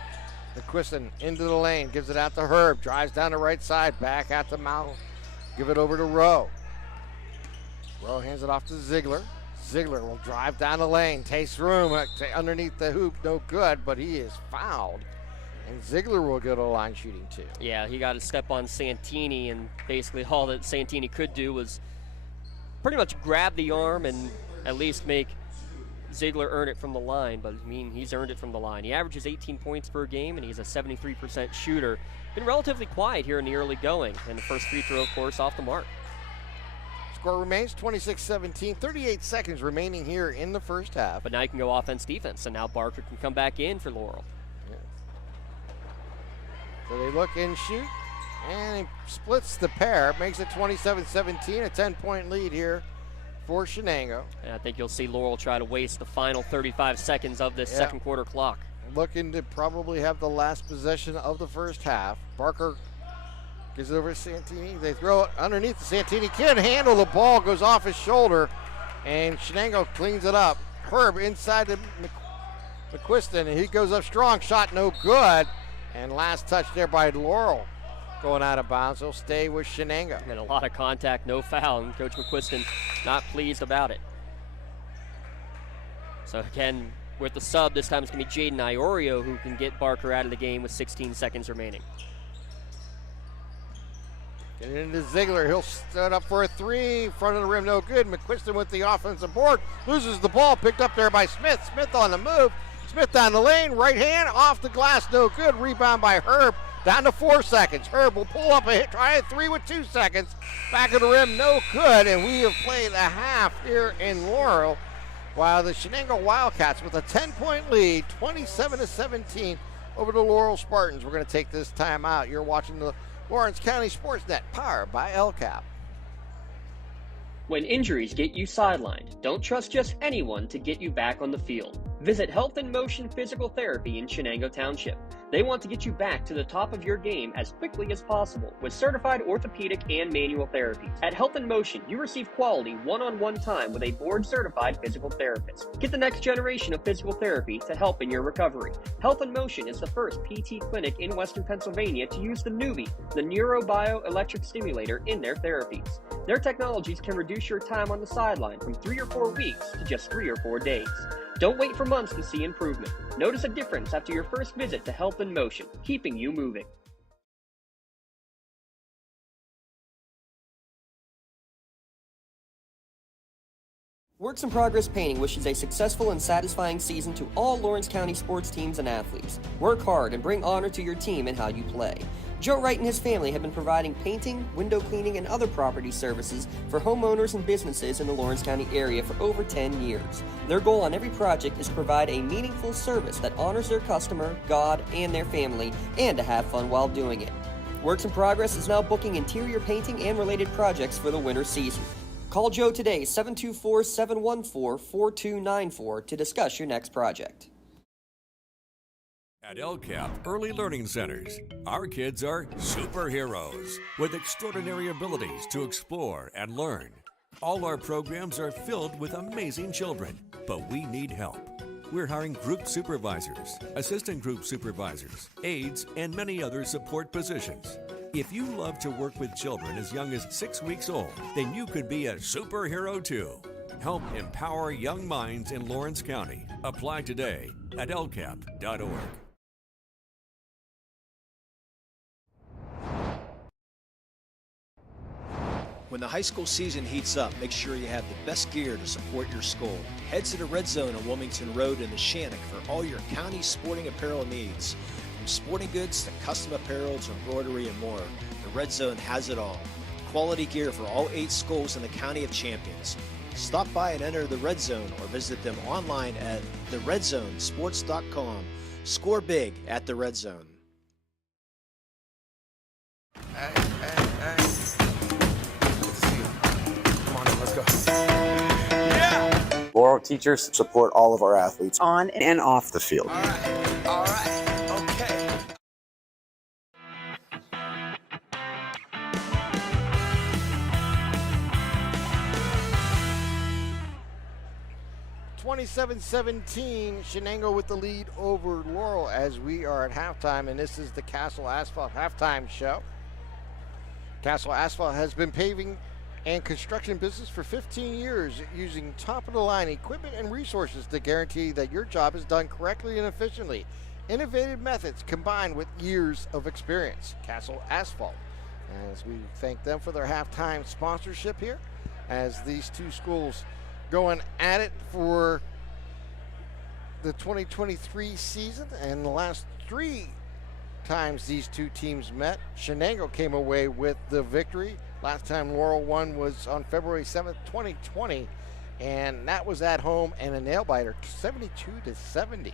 McQuiston into the lane, gives it out to Herb, drives down the right side, back out to Mount. Give it over to Rowe. Rowe hands it off to Ziegler. Ziegler will drive down the lane, takes room underneath the hoop, no good, but he is fouled. And Ziegler will go to the line shooting 2. Yeah, he got to step on Santini, and basically all that Santini could do was pretty much grab the arm and at least make Ziegler earn it from the line, but I mean, he's earned it from the line. He averages 18 points per game, and he's a 73% shooter. Been relatively quiet here in the early going, and the first free throw, of course, off the mark. Score remains 26-17, 38 seconds remaining here in the first half. But now you can go offense-defense, and now Barker can come back in for Laurel. Yeah. So they look and shoot, and he splits the pair, makes it 27-17, a 10-point lead here for Shenango. And I think you'll see Laurel try to waste the final 35 seconds of this second quarter clock. Looking to probably have the last possession of the first half. Barker gives it over to Santini. They throw it underneath the Santini. Can't handle the ball, goes off his shoulder, and Shenango cleans it up. Herb inside the McQuiston, and he goes up strong. Shot no good. And last touch there by Laurel going out of bounds. He'll stay with Shenango. And a lot of contact, no foul, and Coach McQuiston not pleased about it. So again, with the sub, this time it's going to be Jaden Iorio who can get Barker out of the game with 16 seconds remaining. Getting into Ziegler, he'll stand up for a 3, front of the rim, no good. McQuiston with the offensive board, loses the ball, picked up there by Smith. Smith on the move, Smith down the lane, right hand, off the glass, no good. Rebound by Herb, down to 4 seconds. Herb will pull up a hit, try a 3 with 2 seconds. Back of the rim, no good, and we have played a half here in Laurel, while the Shenango Wildcats with a 10-point lead, 27-17 over the Laurel Spartans. We're going to take this time out. You're watching the Lawrence County SportsNet, powered by LCAP. When injuries get you sidelined, don't trust just anyone to get you back on the field. Visit Health in Motion Physical Therapy in Shenango Township. They want to get you back to the top of your game as quickly as possible with certified orthopedic and manual therapies. At Health in Motion, you receive quality one-on-one time with a board-certified physical therapist. Get the next generation of physical therapy to help in your recovery. Health in Motion is the first PT clinic in Western Pennsylvania to use the Nuvii, the neurobioelectric stimulator, in their therapies. Their technologies can reduce your time on the sideline from 3 or 4 weeks to just 3 or 4 days. Don't wait for months to see improvement. Notice a difference after your first visit to Health in Motion, keeping you moving. Works in Progress Painting wishes a successful and satisfying season to all Lawrence County sports teams and athletes. Work hard and bring honor to your team in how you play. Joe Wright and his family have been providing painting, window cleaning, and other property services for homeowners and businesses in the Lawrence County area for over 10 years. Their goal on every project is to provide a meaningful service that honors their customer, God, and their family, and to have fun while doing it. Works in Progress is now booking interior painting and related projects for the winter season. Call Joe today, 724-714-4294, to discuss your next project. At LCAP Early Learning Centers, our kids are superheroes with extraordinary abilities to explore and learn. All our programs are filled with amazing children, but we need help. We're hiring group supervisors, assistant group supervisors, aides, and many other support positions. If you love to work with children as young as 6 weeks old, then you could be a superhero too. Help empower young minds in Lawrence County. Apply today at lcap.org. When the high school season heats up, make sure you have the best gear to support your school. Head to the Red Zone on Wilmington Road in the Shannock for all your county sporting apparel needs. From sporting goods to custom apparel to embroidery and more, the Red Zone has it all. Quality gear for all 8 schools in the County of Champions. Stop by and enter the Red Zone or visit them online at theredzonesports.com. Score big at the Red Zone. Laurel teachers support all of our athletes on and off the field. All right, okay. (27-17), Shenango with the lead over Laurel as we are at halftime, and this is the Castle Asphalt halftime show. Castle Asphalt has been paving and construction business for 15 years, using top-of-the-line equipment and resources to guarantee that your job is done correctly and efficiently. Innovative methods combined with years of experience. Castle Asphalt. As we thank them for their halftime sponsorship here, as these two schools going at it for the 2023 season, and the last 3 times these two teams met, Shenango came away with the victory. Last time Laurel won was on February 7th, 2020, and that was at home and a nail-biter, 72-70.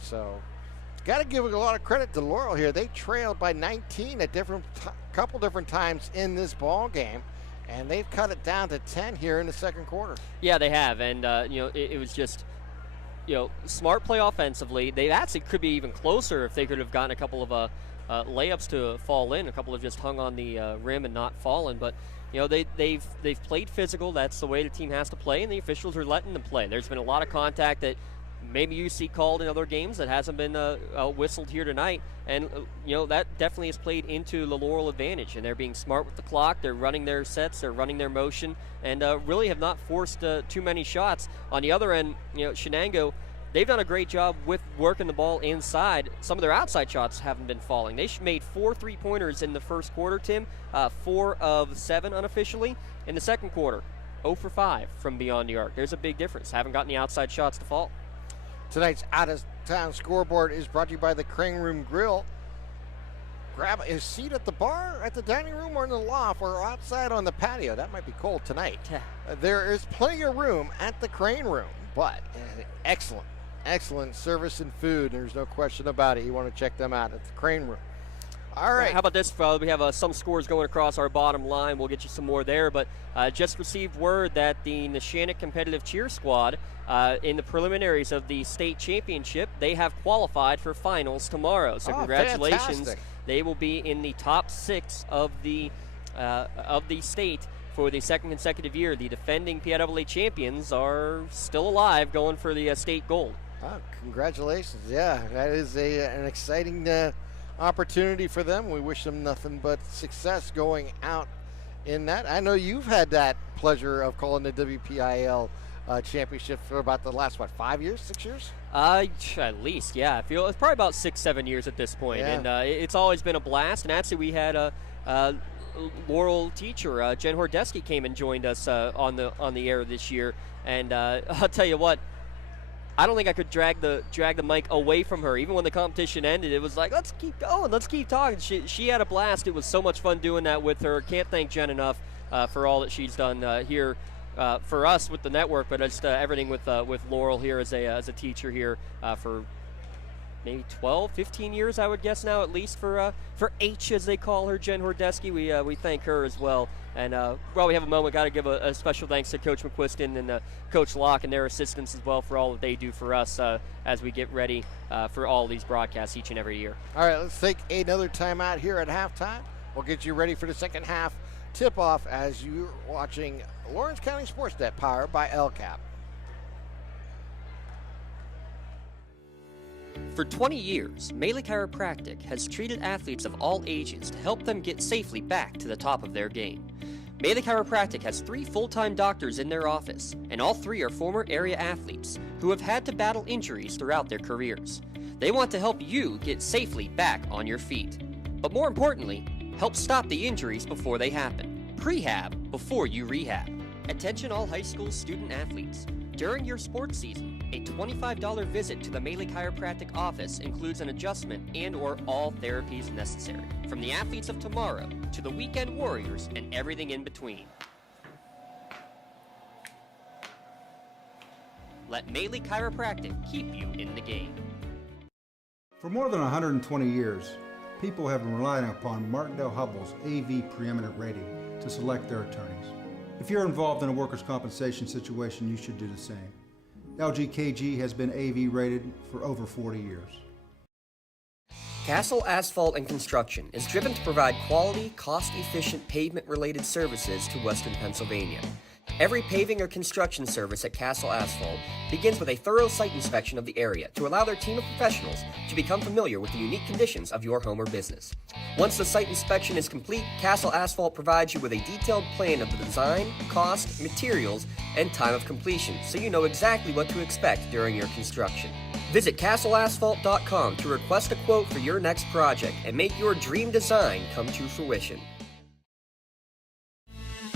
So, got to give a lot of credit to Laurel here. They trailed by 19 at couple different times in this ball game, and they've cut it down to 10 here in the second quarter. Yeah, they have, and it was just smart play offensively. They actually could be even closer if they could have gotten a couple of layups to fall in. A couple have just hung on the rim and not fallen, but they've played physical. That's the way the team has to play, and the officials are letting them play. There's been a lot of contact that maybe you see called in other games that hasn't been whistled here tonight, and that definitely has played into the Laurel advantage, and they're being smart with the clock. They're running their sets, they're running their motion, and really have not forced too many shots. On the other end, Shenango, they've done a great job with working the ball inside. Some of their outside shots haven't been falling. They made 4 3-pointers in the first quarter, Tim, 4 of 7 unofficially. In the second quarter, 0 for 5 from beyond the arc. There's a big difference. Haven't gotten the outside shots to fall. Tonight's out-of-town scoreboard is brought to you by the Crane Room Grill. Grab a seat at the bar, at the dining room, or in the loft, or outside on the patio. That might be cold tonight. There is plenty of room at the Crane Room, but excellent service and food. There's no question about it. You want to check them out at the Crane Room. All right. How about this, fellas? We have some scores going across our bottom line. We'll get you some more there. But just received word that the Neshannock competitive cheer squad, in the preliminaries of the state championship, they have qualified for finals tomorrow. So congratulations. Fantastic. They will be in the top 6 of the state for the second consecutive year. The defending PIAA champions are still alive, going for the state gold. Oh, congratulations. Yeah, that is an exciting opportunity for them. We wish them nothing but success going out in that. I know you've had that pleasure of calling the WPIAL championship for about the last, 5 years, 6 years? At least, yeah. I feel it's probably about 6-7 years at this point. Yeah. And it's always been a blast. And actually, we had a Laurel teacher, Jen Hordeski, came and joined us on the air this year. And I'll tell you what, I don't think I could drag the mic away from her. Even when the competition ended, it was like, let's keep going, let's keep talking. She had a blast. It was so much fun doing that with her. Can't thank Jen enough for all that she's done here for us with the network, but just everything with Laurel here as a teacher here for maybe 12, 15 years, I would guess now, at least for H, as they call her, Jen Hordeski. We thank her as well. And while we have a moment, got to give a special thanks to Coach McQuiston and Coach Locke and their assistants as well for all that they do for us as we get ready for all these broadcasts each and every year. All right, let's take another timeout here at halftime. We'll get you ready for the second half tip-off as you're watching Lawrence County SportsNet, powered by LCAP. For 20 years, Melee Chiropractic has treated athletes of all ages to help them get safely back to the top of their game. Melee Chiropractic has 3 full-time doctors in their office, and all 3 are former area athletes who have had to battle injuries throughout their careers. They want to help you get safely back on your feet. But more importantly, help stop the injuries before they happen. Prehab before you rehab. Attention all high school student athletes. During your sports season, a $25 visit to the Melee Chiropractic office includes an adjustment and/or all therapies necessary, from the athletes of tomorrow to the weekend warriors and everything in between. Let Melee Chiropractic keep you in the game. For more than 120 years, people have been relying upon Martindale Hubbell's AV preeminent rating to select their attorneys. If you're involved in a workers' compensation situation, you should do the same. LGKG has been AV rated for over 40 years. Castle Asphalt and Construction is driven to provide quality, cost-efficient pavement-related services to Western Pennsylvania. Every paving or construction service at Castle Asphalt begins with a thorough site inspection of the area to allow their team of professionals to become familiar with the unique conditions of your home or business. Once the site inspection is complete, Castle Asphalt provides you with a detailed plan of the design, cost, materials, and time of completion, so you know exactly what to expect during your construction. Visit castleasphalt.com to request a quote for your next project and make your dream design come to fruition.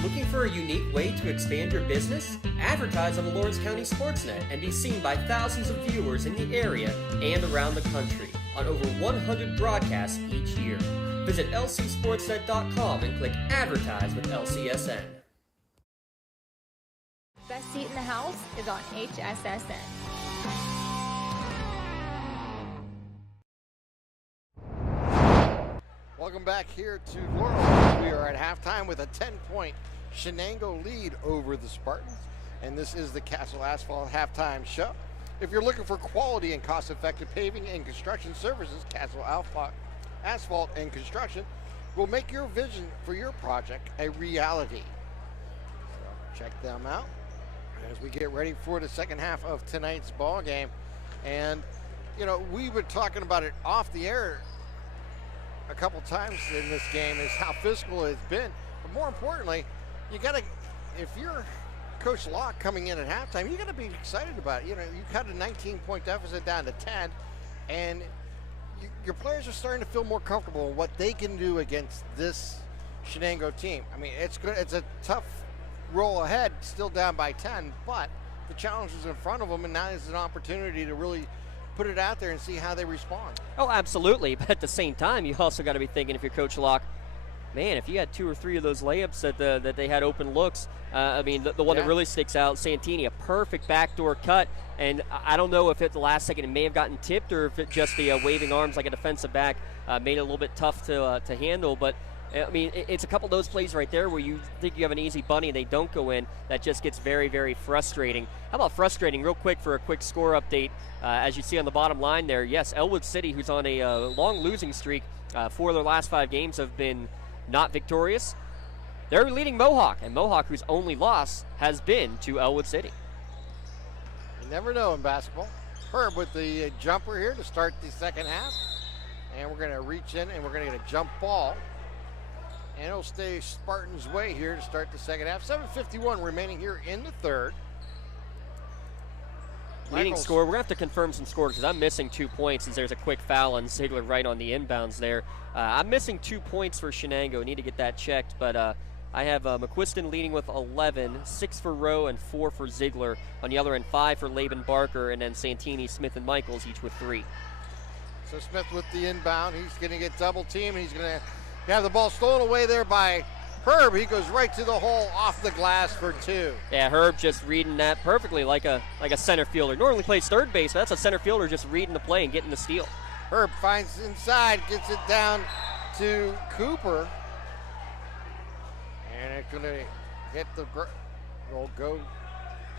Looking for a unique way to expand your business? Advertise on the Lawrence County SportsNet and be seen by thousands of viewers in the area and around the country on over 100 broadcasts each year. Visit lcsportsnet.com and click Advertise with LCSN. Best seat in the house is on HSSN. Welcome back here to Laurel. We are at halftime with a 10-point Shenango lead over the Spartans, and this is the Castle Asphalt halftime show. If you're looking for quality and cost-effective paving and construction services, Castle Asphalt and Construction will make your vision for your project a reality. So check them out as we get ready for the second half of tonight's ball game. And you know, we were talking about it off the air a couple times in this game, is how physical it's been. But more importantly, you gotta, if you're Coach Locke coming in at halftime, you gotta be excited about it. You know, you cut a 19-point deficit down to 10, and your players are starting to feel more comfortable in what they can do against this Shenango team. I mean, it's good. It's a tough roll ahead, still down by 10, but the challenge is in front of them, and now is an opportunity to really put it out there and see how they respond. Oh, absolutely. But at the same time, you also got to be thinking, if you're Coach Locke, man, if you had 2 or 3 of those layups that they had open looks, I mean, the one that really sticks out, Santini, a perfect backdoor cut. And I don't know if at the last second it may have gotten tipped or if it just the waving arms like a defensive back made it a little bit tough to handle. But, I mean, it's a couple of those plays right there where you think you have an easy bunny and they don't go in. That just gets very, very frustrating. How about frustrating, real quick, for a quick score update? As you see on the bottom line there, yes, Elwood City, who's on a long losing streak, 4 of their last 5 games have been not victorious. They're leading Mohawk, and Mohawk, whose only loss has been to Elwood City. You never know in basketball. Herb with the jumper here to start the second half. And we're going to reach in and we're going to get a jump ball. And it'll stay Spartans' way here to start the second half. 7:51 remaining here in the third. Leading score, we're going to have to confirm some scores because I'm missing 2 points since there's a quick foul on Ziegler right on the inbounds there. I'm missing 2 points for Shenango. Need to get that checked, but I have McQuiston leading with 11, 6 for Rowe and 4 for Ziegler. On the other end, 5 for Laban Barker, and then Santini, Smith, and Michaels each with 3. So Smith with the inbound. He's going to get double teamed. He's going to have the ball stolen away there by Herb. He goes right to the hole off the glass for 2. Yeah, Herb just reading that perfectly like a center fielder. Normally plays third base, but that's a center fielder just reading the play and getting the steal. Herb finds inside, gets it down to Cooper. And it's going to hit will go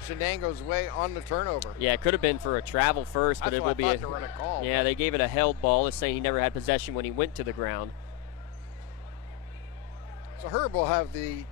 Shenango's way on the turnover. Yeah, it could have been for a travel first, but it will be a call. Yeah, they gave it a held ball. It's saying he never had possession when he went to the ground. So Herb will have the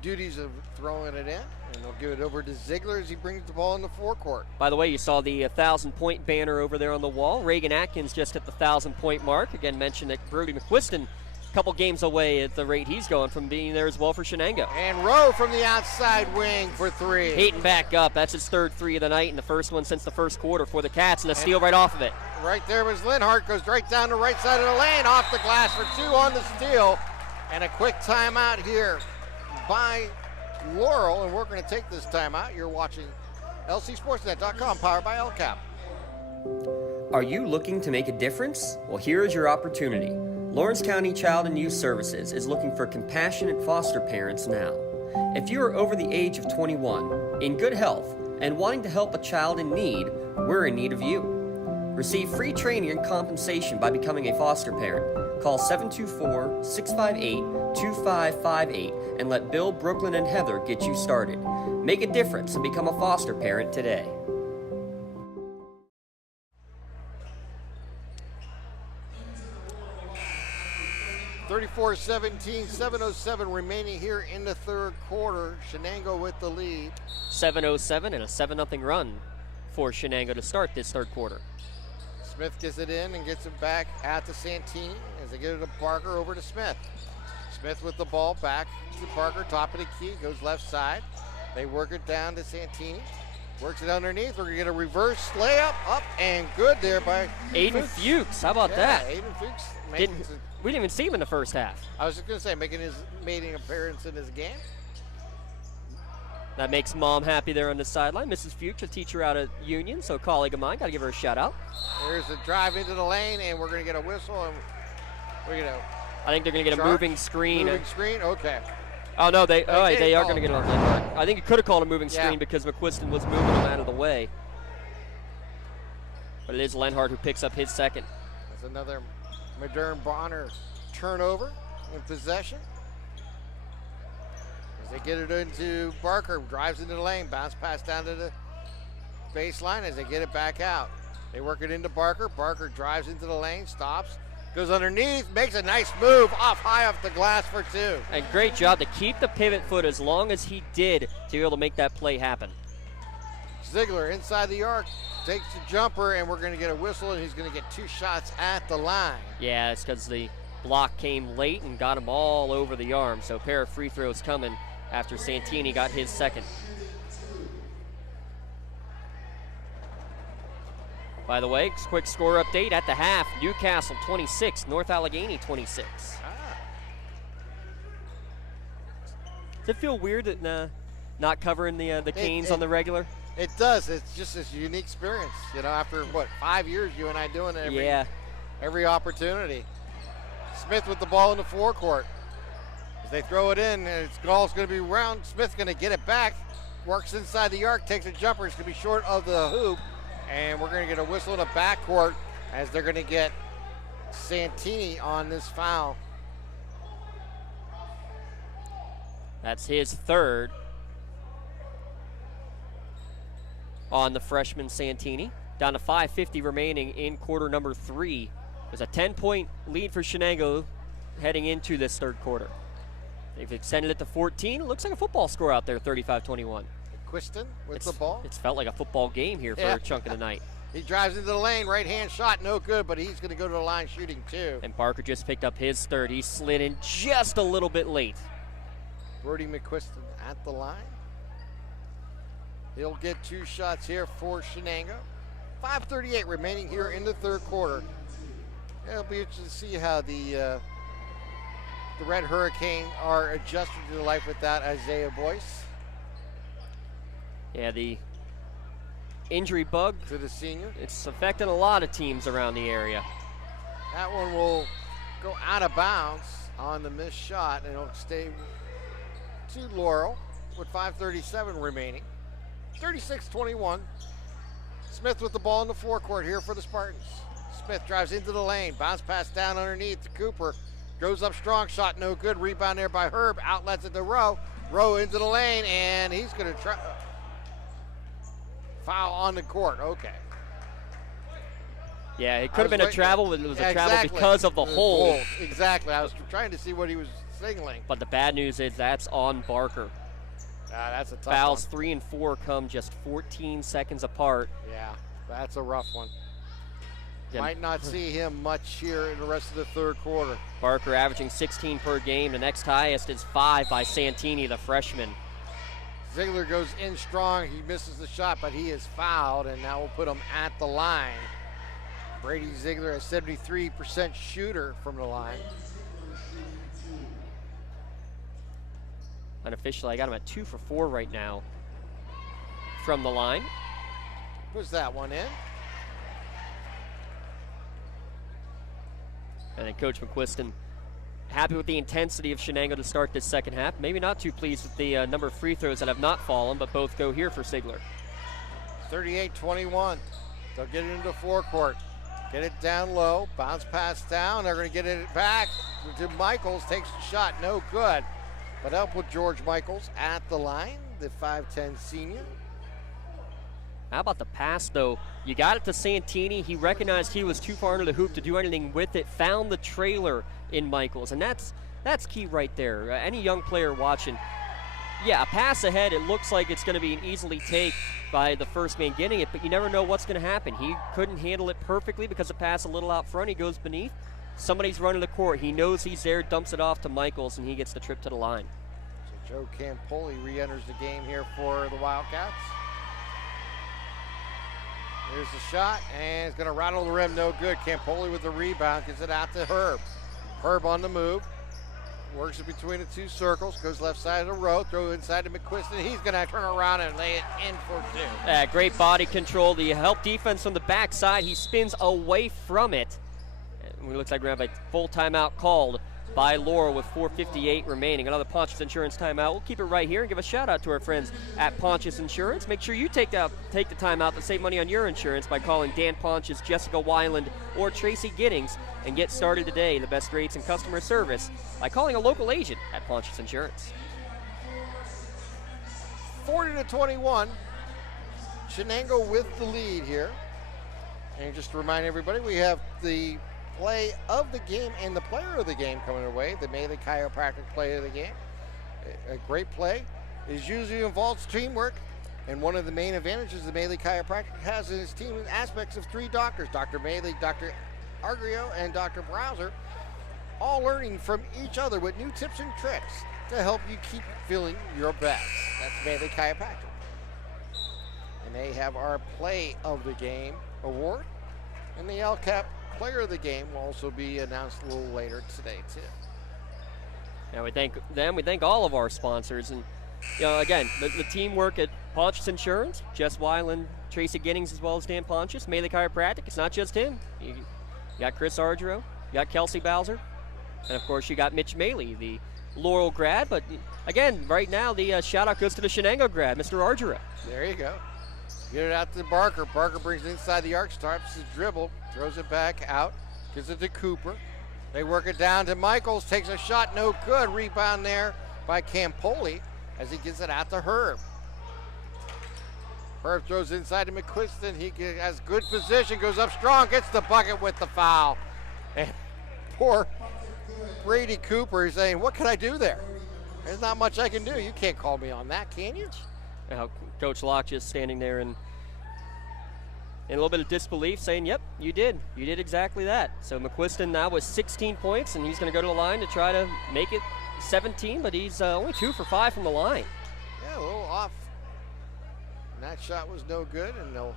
duties of throwing it in, and they'll give it over to Ziegler as he brings the ball in the forecourt. By the way, you saw the 1,000-point banner over there on the wall. Reagan Atkins just hit the 1,000-point mark. Again, mentioned that Brody McQuiston, a couple games away at the rate he's going from being there as well for Shenango. And Rowe from the outside wing for 3. Hayden back up. That's his 3rd 3 of the night and the first one since the first quarter for the Cats, and a steal right off of it. Right there was Linhart, goes right down the right side of the lane, off the glass for 2 on the steal. And a quick timeout here by Laurel, and we're going to take this timeout. You're watching LCSportsNet.com, powered by LCAP. Are you looking to make a difference? Well, here is your opportunity. Lawrence County Child and Youth Services is looking for compassionate foster parents now. If you are over the age of 21, in good health, and wanting to help a child in need, we're in need of you. Receive free training and compensation by becoming a foster parent. Call 724-658-2558 and let Bill, Brooklyn, and Heather get you started. Make a difference and become a foster parent today. (34-17), 7:07 remaining here in the third quarter. Shenango with the lead. 7:07 and a 7-0 run for Shenango to start this third quarter. Smith gets it in and gets it back out to Santini as they get it to Barker, over to Smith. Smith with the ball back to Barker, top of the key, goes left side. They work it down to Santini. Works it underneath. We're going to get a reverse layup, up and good there by Aiden Fuchs. How about that? Aiden Fuchs. We didn't even see him in the first half. I was just going to say, making his maiden appearance in his game. That makes Mom happy there on the sideline. Mrs. Fuchs, a teacher out at Union, so a colleague of mine. Got to give her a shout out. There's a drive into the lane, and we're going to get a whistle. And we're going to. I think they're going to get a moving screen. Moving screen, okay. Oh no, they are going to get it on Linhart. I think it could have called a moving screen because McQuiston was moving him out of the way. But it is Linhart who picks up his second. That's another Modern Bonner turnover in possession. As they get it into Barker, drives into the lane, bounce pass down to the baseline as they get it back out. They work it into Barker. Barker drives into the lane, stops, goes underneath, makes a nice move high off the glass for 2. And great job to keep the pivot foot as long as he did to be able to make that play happen. Ziegler inside the arc, takes the jumper, and we're going to get a whistle, and he's going to get 2 shots at the line. Yeah, it's because the block came late and got him all over the arm. So a pair of free throws coming after Santini got his second. By the way, quick score update at the half. Newcastle 26, North Allegheny 26. Does it feel weird that not covering the Canes on the regular? It does. It's just this unique experience. You know, after, 5 years, you and I doing it every opportunity. Smith with the ball in the forecourt. As they throw it in, and Gall's going to be around. Smith's going to get it back. Works inside the arc, takes a jumper. It's going to be short of the hoop. And we're going to get a whistle in the backcourt as they're going to get Santini on this foul. That's his third on the freshman Santini. Down to 5:50 remaining in quarter number 3. There's a 10-point lead for Shenango heading into this third quarter. They've extended it to 14. It looks like a football score out there, 35-21. Quiston with the ball. It's felt like a football game here for a chunk of the night. He drives into the lane, right-hand shot, no good, but he's going to go to the line shooting too. And Barker just picked up his third. He slid in just a little bit late. Brody McQuiston at the line. He'll get 2 shots here for Shenango. 5:38 remaining here in the third quarter. It'll be interesting to see how the Red Hurricane are adjusting to life without Isaiah Boyce. Yeah, the injury bug to the senior. It's affecting a lot of teams around the area. That one will go out of bounds on the missed shot, and it'll stay to Laurel with 5:37 remaining. 36-21. Smith with the ball in the forecourt here for the Spartans. Smith drives into the lane, bounce pass down underneath to Cooper. Goes up strong, shot no good. Rebound there by Herb. Outlets it to Rowe. Rowe into the lane, and he's going to try. Foul on the court. Okay. Yeah, it could have been a travel, but it was a travel because of the hold. Exactly. I was trying to see what he was signaling. But the bad news is that's on Barker. That's a tough Fouls one. 3 and 4 come just 14 seconds apart. Yeah, that's a rough one. Yeah. Might not see him much here in the rest of the third quarter. Barker averaging 16 per game. The next highest is 5 by Santini, the freshman. Ziegler goes in strong. He misses the shot, but he is fouled, and now we'll put him at the line. Brady Ziegler, a 73% shooter from the line. Unofficially, I got him at 2 for 4 right now from the line. Puts that one in. And then Coach McQuiston happy with the intensity of Shenango to start this second half. Maybe not too pleased with the number of free throws that have not fallen, but both go here for Ziegler. 38-21. They'll get it into forecourt. Get it down low. Bounce pass down. They're going to get it back to Michaels. Takes the shot. No good. But up with George Michaels at the line, the 5'10 senior. How about the pass, though? You got it to Santini. He recognized he was too far into the hoop to do anything with it. Found the trailer in Michaels, and that's key right there. Any young player watching, yeah, a pass ahead, it looks like it's going to be an easily take by the first man getting it, but you never know what's going to happen. He couldn't handle it perfectly because the pass a little out front. He goes beneath. Somebody's running the court. He knows he's there, dumps it off to Michaels, and he gets the trip to the line. So Joe Campoli re-enters the game here for the Wildcats. Here's the shot, and it's going to rattle the rim, no good. Campoli with the rebound, gets it out to Herb. Herb on the move, works it between the two circles, goes left side of the row, throw inside to McQuiston. He's going to turn around and lay it in for 2. Great body control, the help defense from the backside. He spins away from it. It looks like we're going to have a full timeout called by Laurel with 4:58 remaining. Another Pontius Insurance timeout. We'll keep it right here and give a shout out to our friends at Pontius Insurance. Make sure you take the timeout to save money on your insurance by calling Dan Pontius, Jessica Weiland, or Tracy Giddings and get started today. The best rates and customer service by calling a local agent at Pontius Insurance. 40-21. Shenango with the lead here. And just to remind everybody, we have the play of the game and the player of the game coming away, the Melee Chiropractic play of the game. A great play. It usually involves teamwork, and one of the main advantages the Melee Chiropractic has in its team in aspects of 3 doctors, Dr. Melee, Dr. Argrio, and Dr. Browser, all learning from each other with new tips and tricks to help you keep feeling your best. That's Melee Chiropractic. And they have our play of the game award, and the LCAP player of the game will also be announced a little later today too. Now we thank them. We thank all of our sponsors, and again, the teamwork at Pontius Insurance, Jess Weiland, Tracy Giddings, as well as Dan Pontius, Melee Chiropractic. It's not just him. You got Chris Argero, you got Kelsey Bowser, and of course you got Mitch Maley, the Laurel grad, but again, right now the shout-out goes to the Shenango grad, Mr. Argera. There you go. Get it out to Barker. Barker brings it inside the arc, starts his dribble, throws it back out, gives it to Cooper. They work it down to Michaels, takes a shot, no good. Rebound there by Campoli as he gets it out to Herb. Herb throws inside to McQuiston. He has good position, goes up strong, gets the bucket with the foul. And poor Brady Cooper is saying, what can I do there? There's not much I can do. You can't call me on that, can you? Coach Locke just standing there in a little bit of disbelief, saying, yep, you did. You did exactly that. So McQuiston now with 16 points, and he's going to go to the line to try to make it 17, but he's only 2 for 5 from the line. Yeah, a little off. And that shot was no good, and they'll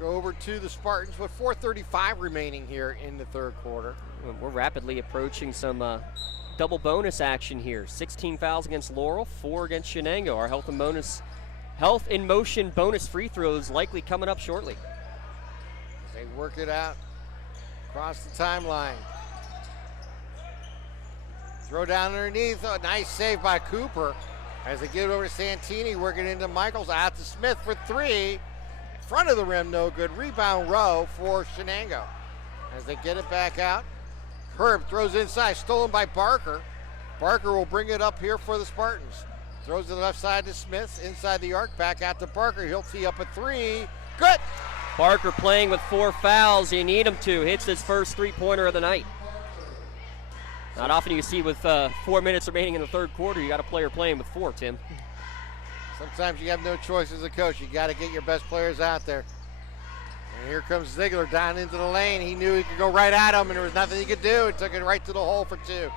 go over to the Spartans with 4:35 remaining here in the third quarter. We're rapidly approaching some double bonus action here. 16 fouls against Laurel, 4 against Shenango. Our health in motion bonus free throws likely coming up shortly. They work it out across the timeline. Throw down underneath, a nice save by Cooper. As they get it over to Santini, working into Michaels, out to Smith for 3. In front of the rim, no good. Rebound Rowe for Shenango. As they get it back out, Herb throws inside, stolen by Barker. Barker will bring it up here for the Spartans. Throws to the left side to Smith, inside the arc, back out to Barker. He'll tee up a 3. Good! Barker playing with 4 fouls. You need him to. Hits his first three-pointer of the night. Not often you see with 4 minutes remaining in the third quarter, you got a player playing with 4, Tim. Sometimes you have no choice as a coach. You got to get your best players out there. And here comes Ziegler down into the lane. He knew he could go right at him, and there was nothing he could do. He took it right to the hole for 2.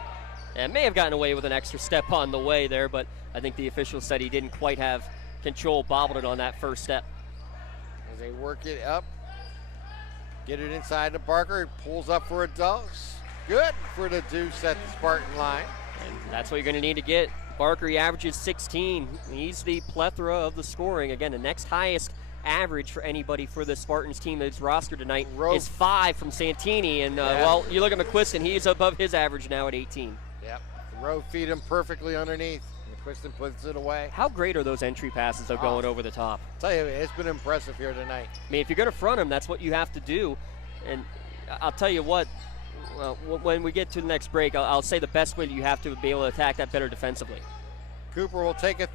And may have gotten away with an extra step on the way there, but I think the official said he didn't quite have control, bobbled it on that first step. As they work it up, get it inside to Barker. He pulls up for a dose. Good for the deuce at the Spartan line. And that's what you're going to need to get. Barker, he averages 16. He's the plethora of the scoring. Again, the next highest average for anybody for the Spartans team that's rostered tonight is 5 from Santini. And, well, you look at McQuiston, he's above his average now at 18. Yep. Rowe feed him perfectly underneath. McQuiston puts it away. How great are those entry passes, though, going over the top? I'll tell you, it's been impressive here tonight. I mean, if you're going to front him, that's what you have to do. And I'll tell you what, when we get to the next break, I'll say the best way you have to be able to attack that better defensively. Cooper will take a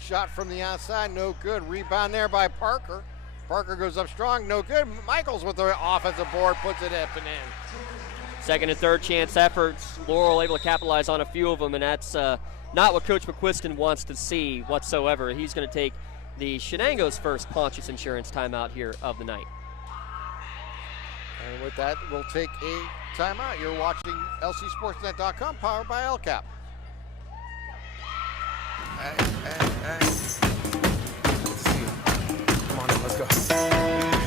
shot from the outside, no good. Rebound there by Parker. Parker goes up strong, no good. Michaels with the offensive board puts it up and in. Second and third chance efforts. Laurel able to capitalize on a few of them, and that's not what Coach McQuiston wants to see whatsoever. He's going to take the Shenango's first Pontius Insurance timeout here of the night. And with that, we'll take a timeout. You're watching LCSportsNet.com, powered by LCAP. Hey. Good to see you. Come on in, let's go.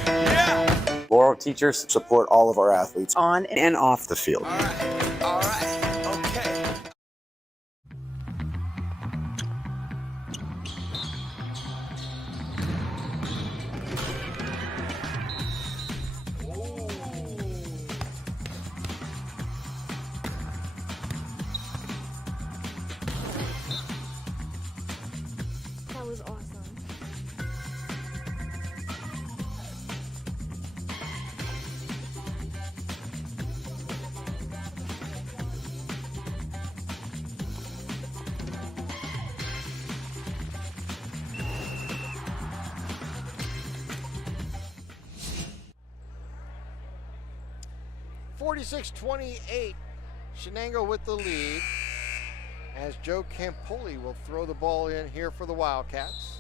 Yeah! Laurel teachers support all of our athletes on and off the field. All right, okay. That was awesome. (46-28), Shenango with the lead, as Joe Campoli will throw the ball in here for the Wildcats.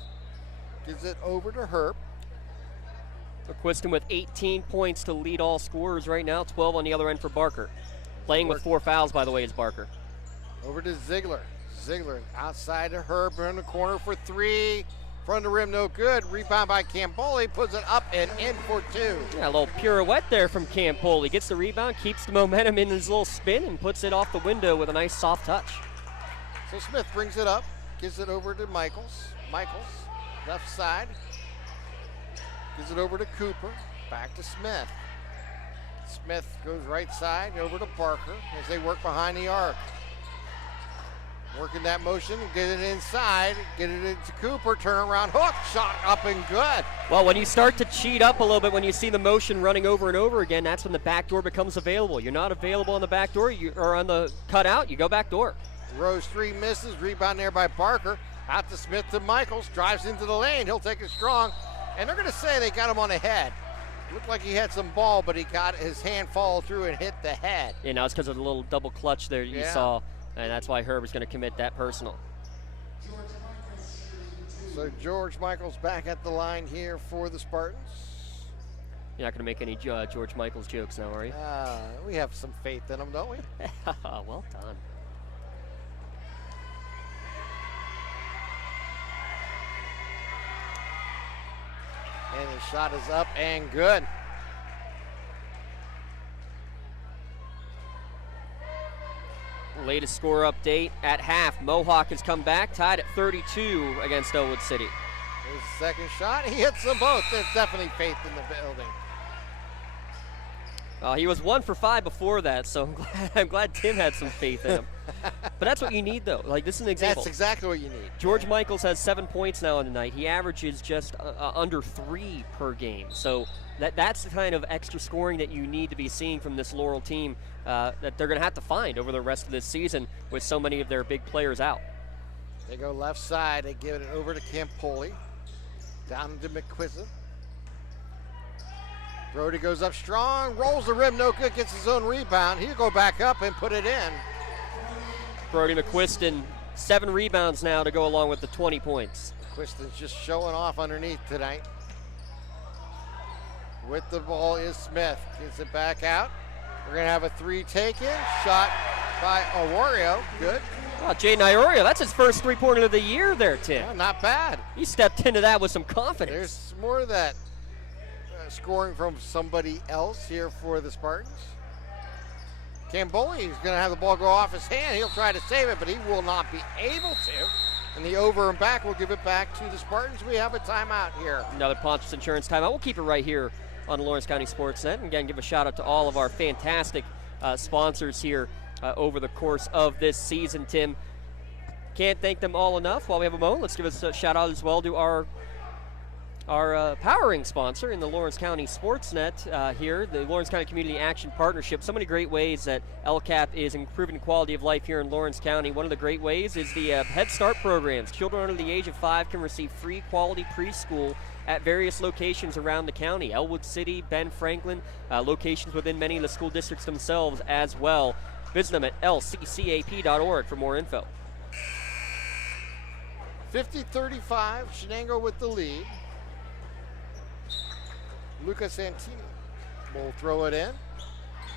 Gives it over to Herb. McQuiston with 18 points to lead all scorers right now, 12 on the other end for Barker. Playing with 4 fouls, by the way, is Barker. Over to Ziegler. Ziegler outside to Herb in the corner for 3. Front of the rim, no good. Rebound by Campoli, puts it up and in for 2. Yeah, a little pirouette there from Campoli. Gets the rebound, keeps the momentum in his little spin, and puts it off the window with a nice soft touch. So Smith brings it up, gives it over to Michaels. Michaels, left side. Gives it over to Cooper, back to Smith. Smith goes right side, over to Barker as they work behind the arc. Working that motion, get it inside, get it into Cooper, turn around, hook, shot up and good. Well, when you start to cheat up a little bit, when you see the motion running over and over again, that's when the back door becomes available. You're not available on the back door, or on the cutout, you go back door. Throws 3, misses, rebound there by Barker. Out to Smith to Michaels, drives into the lane, he'll take it strong. And they're gonna say they got him on the head. Looked like he had some ball, but he got his hand follow through and hit the head. Yeah, now it's because of the little double clutch there you saw. And that's why Herb is going to commit that personal. So George Michaels back at the line here for the Spartans. You're not going to make any George Michaels jokes now, are you? We have some faith in him, don't we? Well done. And his shot is up and good. Latest score update at half. Mohawk has come back, tied at 32 against Elwood City. Here's the second shot. He hits them both. There's definitely faith in the building. He was 1 for 5 before that, so I'm glad Tim had some faith in him. But that's what you need, though. Like, this is an example. That's exactly what you need. George Michaels has 7 points now on the night. He averages just under 3 per game. So that's the kind of extra scoring that you need to be seeing from this Laurel team that they're going to have to find over the rest of this season with so many of their big players out. They go left side. They give it over to Campoli. Down to McQuiston. Brody goes up strong, rolls the rim, no good, gets his own rebound. He'll go back up and put it in. Brody McQuiston, 7 rebounds now to go along with the 20 points. McQuiston's just showing off underneath tonight. With the ball is Smith. Gets it back out. We're going to have a 3 taken. Shot by Arorio. Good. Oh, Jaden Iorio, that's his first 3-pointer of the year there, Tim. Yeah, not bad. He stepped into that with some confidence. There's more of that scoring from somebody else here for the Spartans. Camboli is going to have the ball go off his hand. He'll try to save it, but he will not be able to. And the over and back will give it back to the Spartans. We have a timeout here. Another Pontus Insurance timeout. We'll keep it right here on Lawrence County SportsNet. And again, give a shout out to all of our fantastic sponsors here over the course of this season, Tim. Can't thank them all enough. While we have a moment, let's give a shout out as well to our powering sponsor in the Lawrence County SportsNet here, the Lawrence County Community Action Partnership. So many great ways that LCAP is improving quality of life here in Lawrence County. One of the great ways is the Head Start programs. Children under the age of 5 can receive free quality preschool at various locations around the county. Elwood City, Ben Franklin, locations within many of the school districts themselves as well. Visit them at lccap.org for more info. 50-35, Shenango with the lead. Luca Santini will throw it in,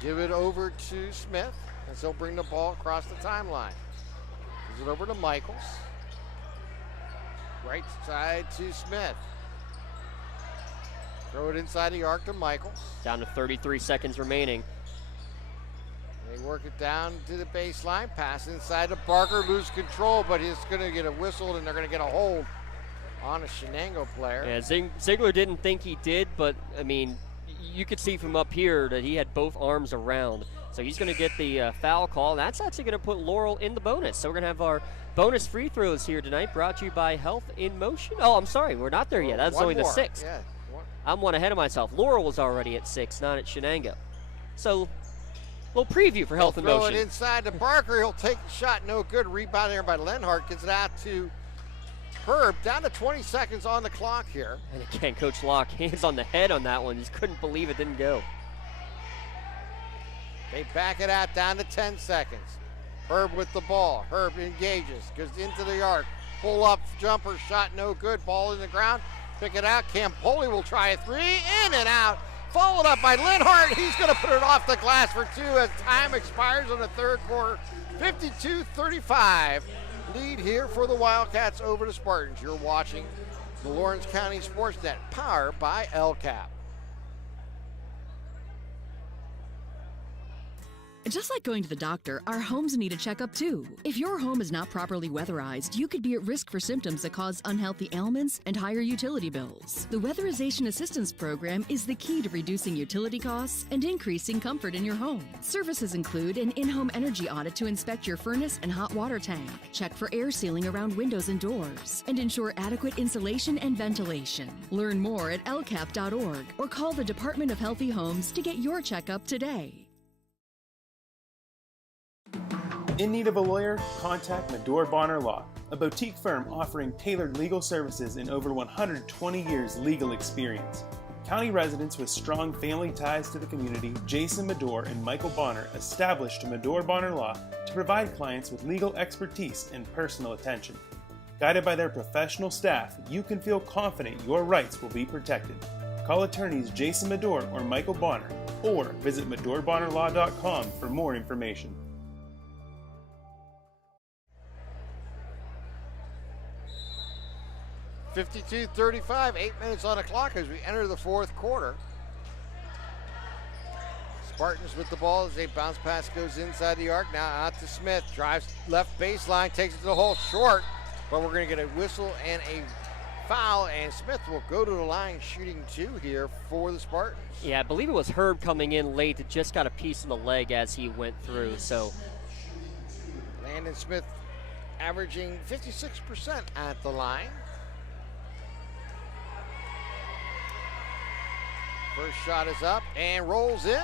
give it over to Smith, and so bring the ball across the timeline. Gives it over to Michaels. Right side to Smith. Throw it inside the arc to Michaels. Down to 33 seconds remaining. They work it down to the baseline, pass inside to Barker, lose control, but he's going to get a whistle and they're going to get a hold on a Shenango player. Yeah, Ziegler didn't think he did, but, I mean, you could see from up here that he had both arms around. So he's going to get the foul call. That's actually going to put Laurel in the bonus. So we're going to have our bonus free throws here tonight, brought to you by Health in Motion. Oh, I'm sorry, we're not there yet. That's only the 6th. Yeah. I'm one ahead of myself. Laurel was already at 6, not at Shenango. So, a little preview for Health in Motion. Throw it inside to Barker. He'll take the shot. No good. Rebound there by Lenhart. Gets it out to Herb. Down to 20 seconds on the clock here. And again, Coach Locke, hands on the head on that one. Just couldn't believe it didn't go. They back it out down to 10 seconds. Herb with the ball. Herb engages. Goes into the arc. Pull up jumper shot. No good. Ball in the ground. Pick it out. Campoli will try a 3. In and out. Followed up by Lenhart. He's going to put it off the glass for 2 as time expires on the third quarter. 52-35. Lead here for the Wildcats over the Spartans. You're watching the Lawrence County SportsNet, powered by LCAP. Just like going to the doctor, our homes need a checkup too. If your home is not properly weatherized, you could be at risk for symptoms that cause unhealthy ailments and higher utility bills. The Weatherization Assistance Program is the key to reducing utility costs and increasing comfort in your home. Services include an in-home energy audit to inspect your furnace and hot water tank, check for air sealing around windows and doors, and ensure adequate insulation and ventilation. Learn more at lcap.org or call the Department of Healthy Homes to get your checkup today. In need of a lawyer? Contact Medore Bonner Law, a boutique firm offering tailored legal services in over 120 years legal experience. County residents with strong family ties to the community, Jason Medore and Michael Bonner, established Medore Bonner Law to provide clients with legal expertise and personal attention. Guided by their professional staff, you can feel confident your rights will be protected. Call attorneys Jason Medore or Michael Bonner, or visit MedoreBonnerLaw.com for more information. (52-35), 8 minutes on the clock as we enter the fourth quarter. Spartans with the ball as a bounce pass goes inside the arc. Now out to Smith, drives left baseline, takes it to the hole short, but we're going to get a whistle and a foul, and Smith will go to the line shooting 2 here for the Spartans. Yeah, I believe it was Herb coming in late that just got a piece of the leg as he went through. So Landon Smith averaging 56% at the line. First shot is up and rolls in.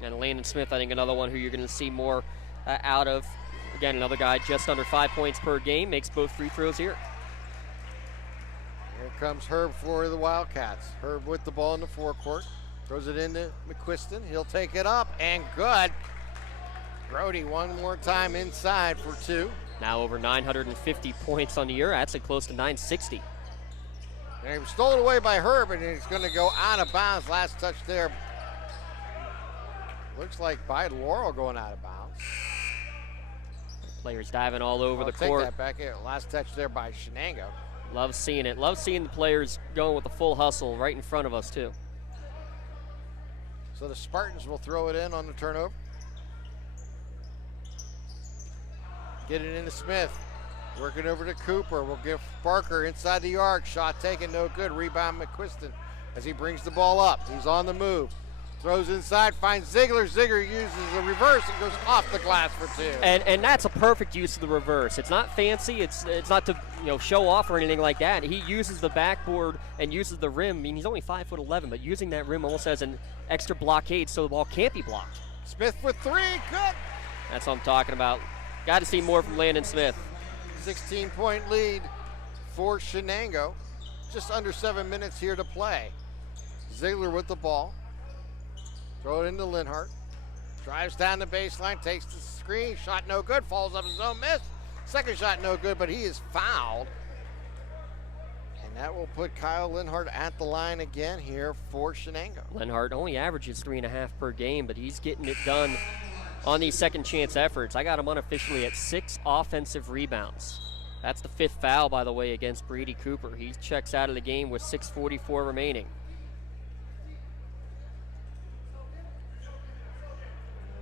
And Landon Smith, I think another one who you're going to see more out of. Again, another guy just under 5 points per game, makes both free throws here. Here comes Herb for the Wildcats. Herb with the ball in the forecourt, throws it into McQuiston. He'll take it up and good. Brody one more time inside for 2. Now over 950 points on the year, actually close to 960. And he was stolen away by Herb, and he's going to go out of bounds. Last touch there. Looks like by Laurel going out of bounds. Players diving all over the court. Take that back here. Last touch there by Shenango. Love seeing it. Love seeing the players going with the full hustle right in front of us, too. So the Spartans will throw it in on the turnover. Get it into Smith. Working over to Cooper. We'll give Barker inside the arc. Shot taken, no good. Rebound McQuiston as he brings the ball up. He's on the move. Throws inside, finds Ziegler. Ziegler uses the reverse and goes off the glass for 2. And that's a perfect use of the reverse. It's not fancy. It's not to show off or anything like that. He uses the backboard and uses the rim. I mean, he's only 5'11", but using that rim almost as an extra blockade so the ball can't be blocked. Smith for 3, good. That's what I'm talking about. Got to see more from Landon Smith. 16-point lead for Shenango. Just under 7 minutes here to play. Ziegler with the ball. Throw it into Linhart. Drives down the baseline, takes the screen. Shot no good, falls up his own miss. Second shot no good, but he is fouled. And that will put Kyle Linhart at the line again here for Shenango. Linhart only averages 3.5 per game, but he's getting it done on these second chance efforts. I got him unofficially at 6 offensive rebounds. That's the 5th foul, by the way, against Brady Cooper. He checks out of the game with 6:44 remaining.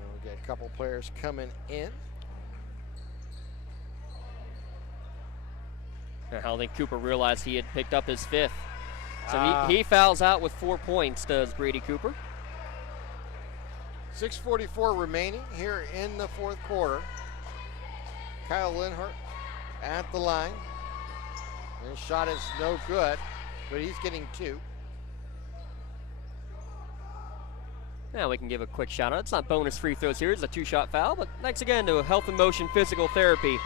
We'll get a couple players coming in. I don't think Cooper realized he had picked up his 5th. So he fouls out with 4 points, does Brady Cooper. 6:44 remaining here in the fourth quarter. Kyle Linhart at the line. His shot is no good, but he's getting 2. Now we can give a quick shout out. It's not bonus free throws here. It's a 2-shot foul, but thanks again to Health and Motion Physical Therapy.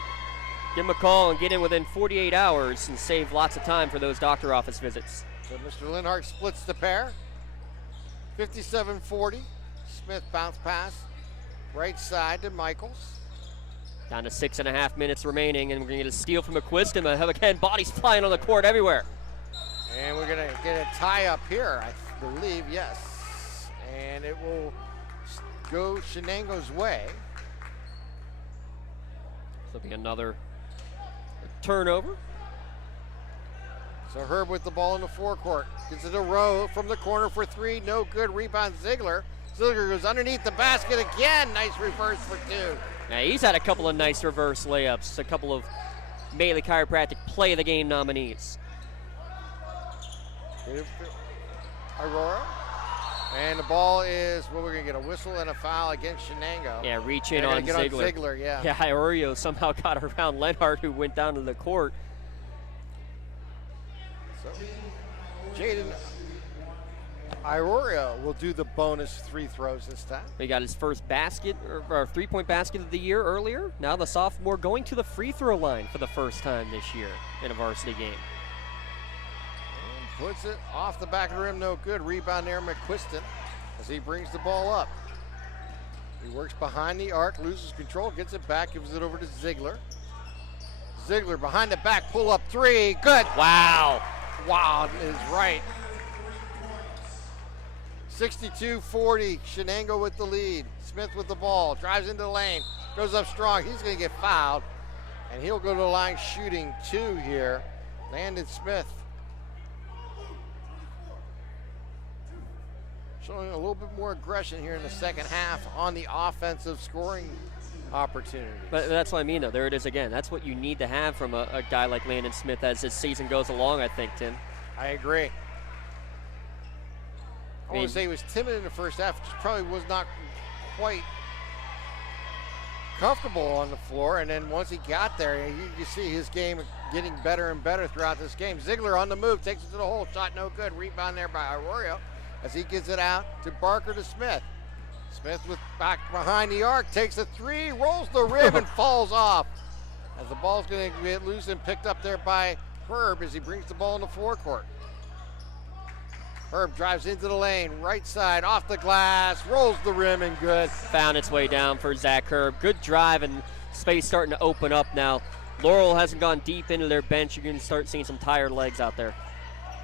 Give them a call and get in within 48 hours and save lots of time for those doctor office visits. So Mr. Linhart splits the pair. 57-40. Smith bounce pass. Right side to Michaels. Down to 6.5 minutes remaining, and we're going to get a steal from McQuiston. But again, bodies flying on the court everywhere. And we're going to get a tie up here, I believe, yes. And it will go Shenango's way. There'll be another turnover. So Herb with the ball in the forecourt. Gets it to Rowe from the corner for three. No good. Rebound Ziegler. Ziegler goes underneath the basket again. Nice reverse for two. Now he's had a couple of nice reverse layups. A couple of Bailey Chiropractic Play of the Game nominees. Aurora. And the ball is, well, we're going to get a whistle and a foul against Shenango. Yeah, reach in on Ziegler. Yeah, Iorio somehow got around Lenhart, who went down to the court. So, Jaden Iorio will do the bonus free throws this time. He got his first basket, or three-point basket of the year earlier. Now the sophomore going to the free throw line for the first time this year in a varsity game. And puts it off the back of the rim, no good. Rebound there, McQuiston, as he brings the ball up. He works behind the arc, loses control, gets it back, gives it over to Ziegler. Ziegler behind the back, pull up three, good. Wow. Wow is right. 62-40, Shenango with the lead. Smith with the ball, drives into the lane, goes up strong. He's going to get fouled, and he'll go to the line shooting two here. Landon Smith showing a little bit more aggression here in the second half on the offensive scoring opportunities. But that's what I mean, though. There it is again. That's what you need to have from a guy like Landon Smith as his season goes along, I think, Tim. I agree. I want to say he was timid in the first half, just probably was not quite comfortable on the floor, and then once he got there, you see his game getting better and better throughout this game. Ziegler on the move, takes it to the hole, shot no good. Rebound there by Arroyo as he gives it out to Barker to Smith. Smith with back behind the arc, takes a three, rolls the rim and falls off. As the ball's going to get loose and picked up there by Herb as he brings the ball in the forecourt. Herb drives into the lane, right side, off the glass, rolls the rim and good. Found its way down for Zach Herb. Good drive and space starting to open up now. Laurel hasn't gone deep into their bench. You're going to start seeing some tired legs out there.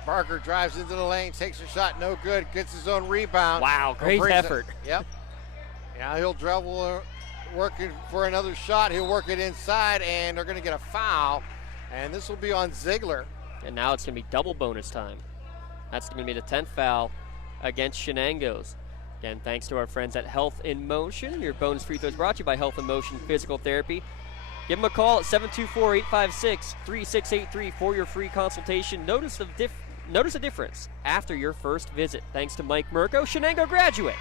Barker drives into the lane, takes a shot, no good, gets his own rebound. Wow, great effort. Yep. Now he'll travel, working for another shot. He'll work it inside, and they're going to get a foul. And this will be on Ziegler. And now it's going to be double bonus time. That's going to be the 10th foul against Shenango's. Again, thanks to our friends at Health in Motion. Your bonus free throws brought to you by Health in Motion Physical Therapy. Give them a call at 724-856-3683 for your free consultation. Notice a difference after your first visit. Thanks to Mike Mirko, Shenango graduate.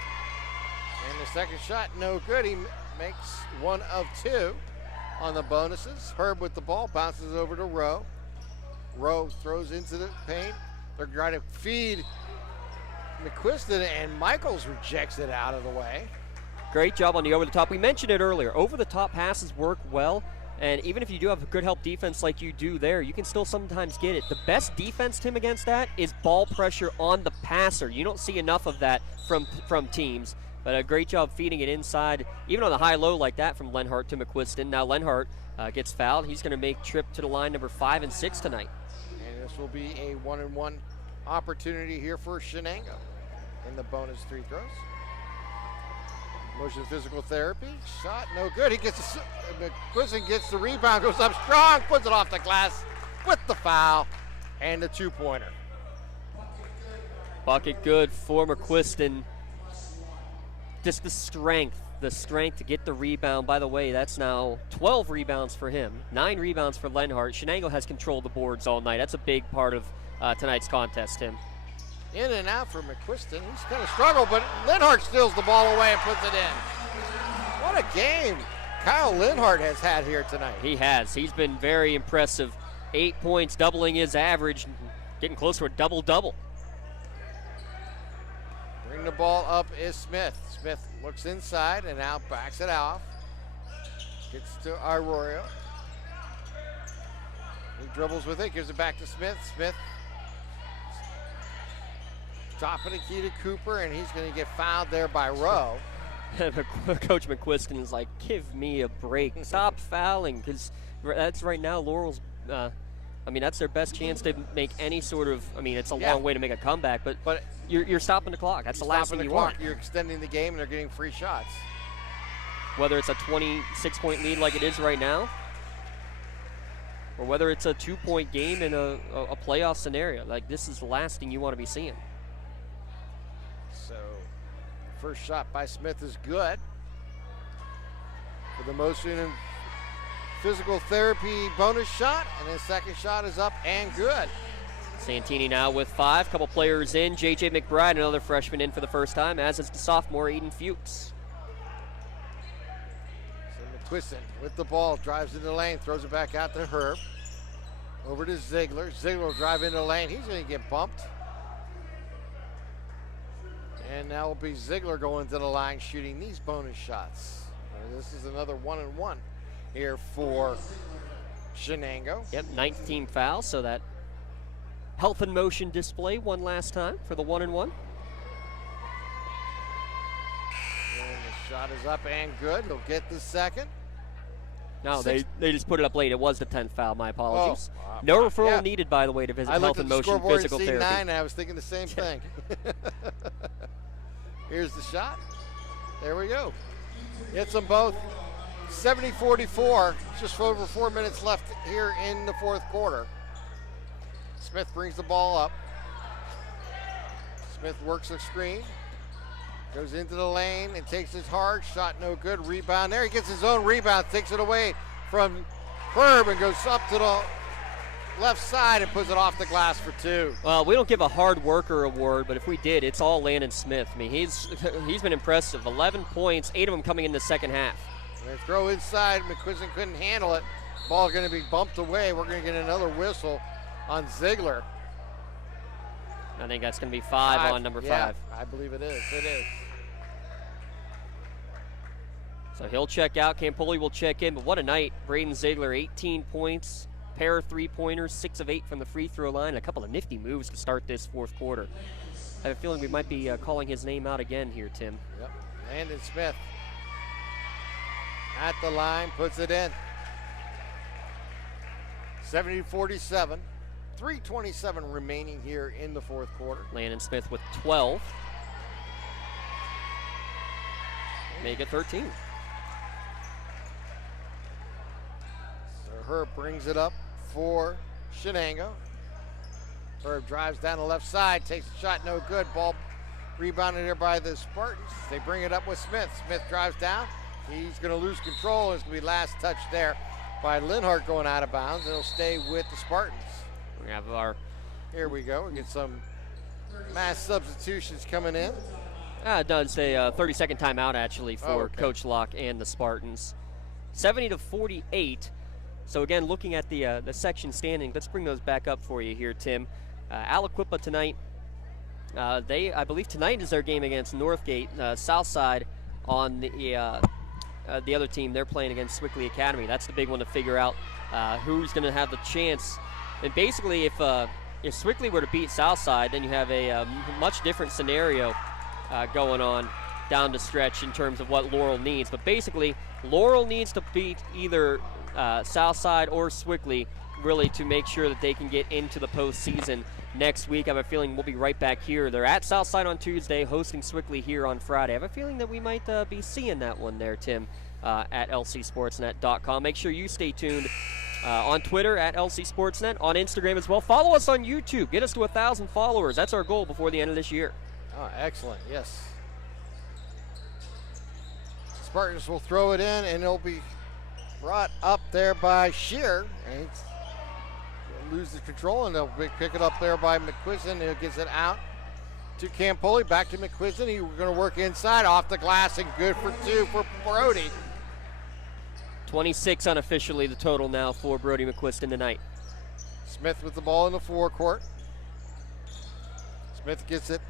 And the second shot, no good. He makes one of two on the bonuses. Herb with the ball, bounces over to Rowe. Rowe throws into the paint. They're trying to feed McQuiston, and Michaels rejects it out of the way. Great job on the over-the-top. We mentioned it earlier. Over-the-top passes work well, and even if you do have a good help defense like you do there, you can still sometimes get it. The best defense, Tim, against that is ball pressure on the passer. You don't see enough of that from teams, but a great job feeding it inside, even on the high-low like that from Lenhart to McQuiston. Now Lenhart gets fouled. He's going to make trip to the line number 5 and 6 tonight. And this will be a 1-and-1 opportunity here for Shenango in the bonus free throws. Motion physical therapy, shot no good. McQuiston gets the rebound, goes up strong, puts it off the glass with the foul and the two-pointer. Bucket good for McQuiston. Just the strength to get the rebound. By the way, that's now 12 rebounds for him, 9 rebounds for Lenhart. Shenango has controlled the boards all night. That's a big part of tonight's contest, Tim. In and out for McQuiston. He's kind of struggled, but Lenhart steals the ball away and puts it in. What a game Kyle Lenhart has had here tonight. He has. He's been very impressive. 8 points, doubling his average, getting close to a double-double. Bring the ball up is Smith. Smith looks inside and now backs it off. Gets to Arroyo. He dribbles with it, gives it back to Smith. Smith top of the key to Cooper, and he's going to get fouled there by Rowe. Coach McQuiston is like, give me a break. Stop fouling, because that's right now Laurel's, that's their best chance to make any sort of, it's a long way to make a comeback, but you're stopping the clock. That's the last thing you want. You're extending the game, and they're getting free shots. Whether it's a 26-point lead like it is right now. or whether it's a 2-point game in a playoff scenario. Like, this is the last thing you want to be seeing. So, first shot by Smith is good. For the motion and physical therapy bonus shot, and his second shot is up and good. Santini now with 5, couple players in. J.J. McBride, another freshman in for the first time, as is the sophomore Aiden Fuchs. So McQuiston with the ball, drives into the lane, throws it back out to Herb. Over to Ziegler. Ziegler will drive into the lane. He's going to get bumped. And now will be Ziegler going to the line shooting these bonus shots. This is another 1-and-1 here for Shenango. Yep, 19 fouls, so that health and motion display one last time for the 1-and-1. And the shot is up and good. He'll get the second. No, they just put it up late. It was the 10th foul. My apologies. Oh, no referral needed, by the way, to visit health and motion physical therapy. I looked at the scoreboard and see 9, and I was thinking the same thing. Here's the shot. There we go. Hits them both. 70-44. Just over 4 minutes left here in the fourth quarter. Smith brings the ball up. Smith works a screen. Goes into the lane and takes his hard shot. No good. Rebound there. He gets his own rebound. Takes it away from Herb and goes up to the left side and puts it off the glass for 2. Well, we don't give a hard worker award, but if we did, it's all Landon Smith. I mean, he's been impressive. 11 points, 8 of them coming in the second half. They throw inside. McQuiston couldn't handle it. Ball going to be bumped away. We're going to get another whistle on Ziegler. I think that's going to be 5 on number 5. I believe it is. It is. So he'll check out. Campoli will check in. But what a night. Braden Ziegler, 18 points, pair of three-pointers, 6 of 8 from the free throw line. A couple of nifty moves to start this fourth quarter. I have a feeling we might be calling his name out again here, Tim. Yep. Landon Smith at the line, puts it in. 70-47. 3:27 remaining here in the fourth quarter. Landon Smith with 12. Make it 13. So Herb brings it up for Shenango. Herb drives down the left side, takes a shot, no good. Ball rebounded here by the Spartans. They bring it up with Smith. Smith drives down. He's going to lose control. It's going to be last touch there by Linhart going out of bounds. It'll stay with the Spartans. We have our. Here we go. We get some mass substitutions coming in. It does a 30-second timeout actually for Coach Locke and the Spartans. 70-48. So again, looking at the section standing, let's bring those back up for you here, Tim. Aliquippa tonight. I believe tonight is their game against Northgate. Southside on the other team, they're playing against Swickley Academy. That's the big one to figure out who's going to have the chance. And basically, if Swickley were to beat Southside, then you have a much different scenario going on down the stretch in terms of what Laurel needs. But basically, Laurel needs to beat either Southside or Swickley really to make sure that they can get into the postseason next week. I have a feeling we'll be right back here. They're at Southside on Tuesday, hosting Swickley here on Friday. I have a feeling that we might be seeing that one there, Tim, at lcsportsnet.com. Make sure you stay tuned on Twitter at lcsportsnet, on Instagram as well. Follow us on YouTube. Get us to 1,000 followers. That's our goal before the end of this year. Oh, excellent. Yes. Spartans will throw it in, and it'll be brought up there by Shear. And he'll lose the control, and they'll pick it up there by McQuiston. He gets it out to Campoli. Back to McQuiston. He's going to work inside, off the glass, and good for 2 for Brody. 26 unofficially the total now for Brody McQuiston tonight. Smith with the ball in the forecourt. Smith gets it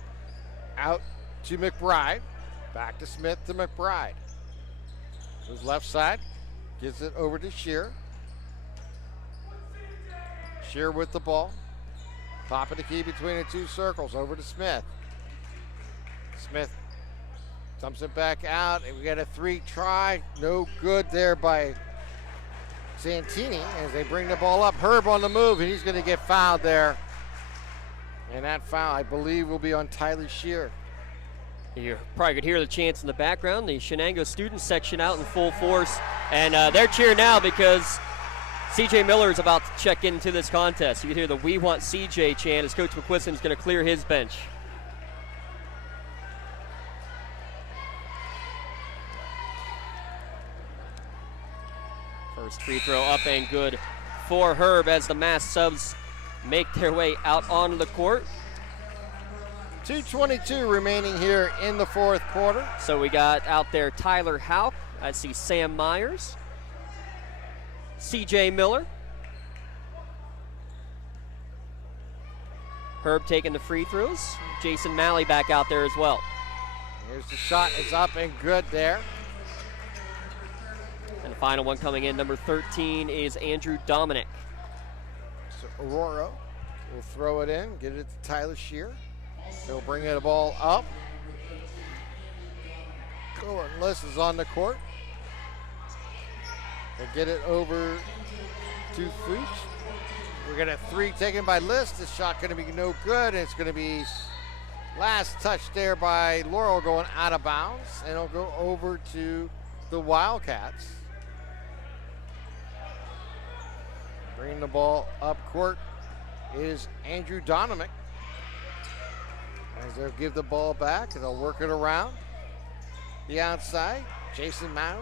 out to McBride. Back to Smith to McBride. Goes left side. Gives it over to Shear. Shear with the ball. Top of the key between the 2 circles. Over to Smith. Smith dumps it back out, and we got a 3 try. No good there by Santini as they bring the ball up. Herb on the move, and he's going to get fouled there. And that foul, I believe, will be on Tyler Shear. You probably could hear the chants in the background. The Shenango student section out in full force. And they're cheering now because CJ Miller is about to check into this contest. You can hear the "We Want CJ" chant as Coach McQuiston is going to clear his bench. First free throw up and good for Herb as the mass subs make their way out onto the court. 2:22 remaining here in the fourth quarter. So we got out there Tyler Houck. I see Sam Myers, CJ Miller. Herb taking the free throws. Jason Malley back out there as well. Here's the shot. It's up and good there. And the final one coming in, number 13, is Andrew Dominic. So Aurora will throw it in, get it to Tyler Shear. He'll bring the ball up. Cohen Liss is on the court. They'll get it over to Fuchs. We're going to have three taken by Liss. This shot going to be no good, and it's going to be last touch there by Laurel going out of bounds, and it'll go over to the Wildcats. Bringing the ball up court is Andrew Dominic. As they'll give the ball back, and they'll work it around the outside. Jason Maurer,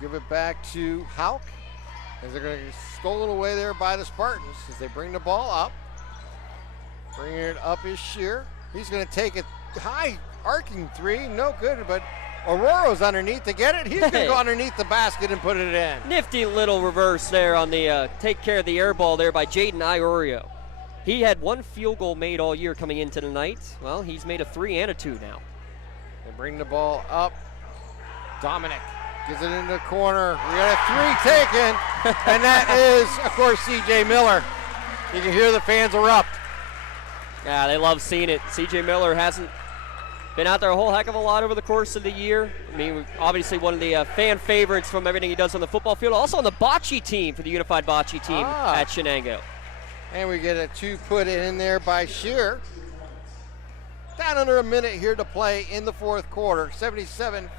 give it back to Houck. As they're going to get stolen away there by the Spartans as they bring the ball up. Bringing it up is Shear. He's going to take a high arcing three, no good, but Aurora's underneath to get it. He's going to go underneath the basket and put it in. Nifty little reverse there on the take care of the air ball there by Jaden Iorio. He had one field goal made all year coming into the night. Well, he's made a 3 and a 2 now. They bring the ball up. Dominic gives it in the corner. We got a 3 taken, and that is, of course, CJ Miller. You can hear the fans erupt. Yeah, they love seeing it. CJ Miller hasn't been out there a whole heck of a lot over the course of the year. I mean, obviously one of the fan favorites from everything he does on the football field. Also on the bocce team for the Unified Bocce team at Shenango. And we get a 2 put in there by Shear. Down under a minute here to play in the fourth quarter. 77-52.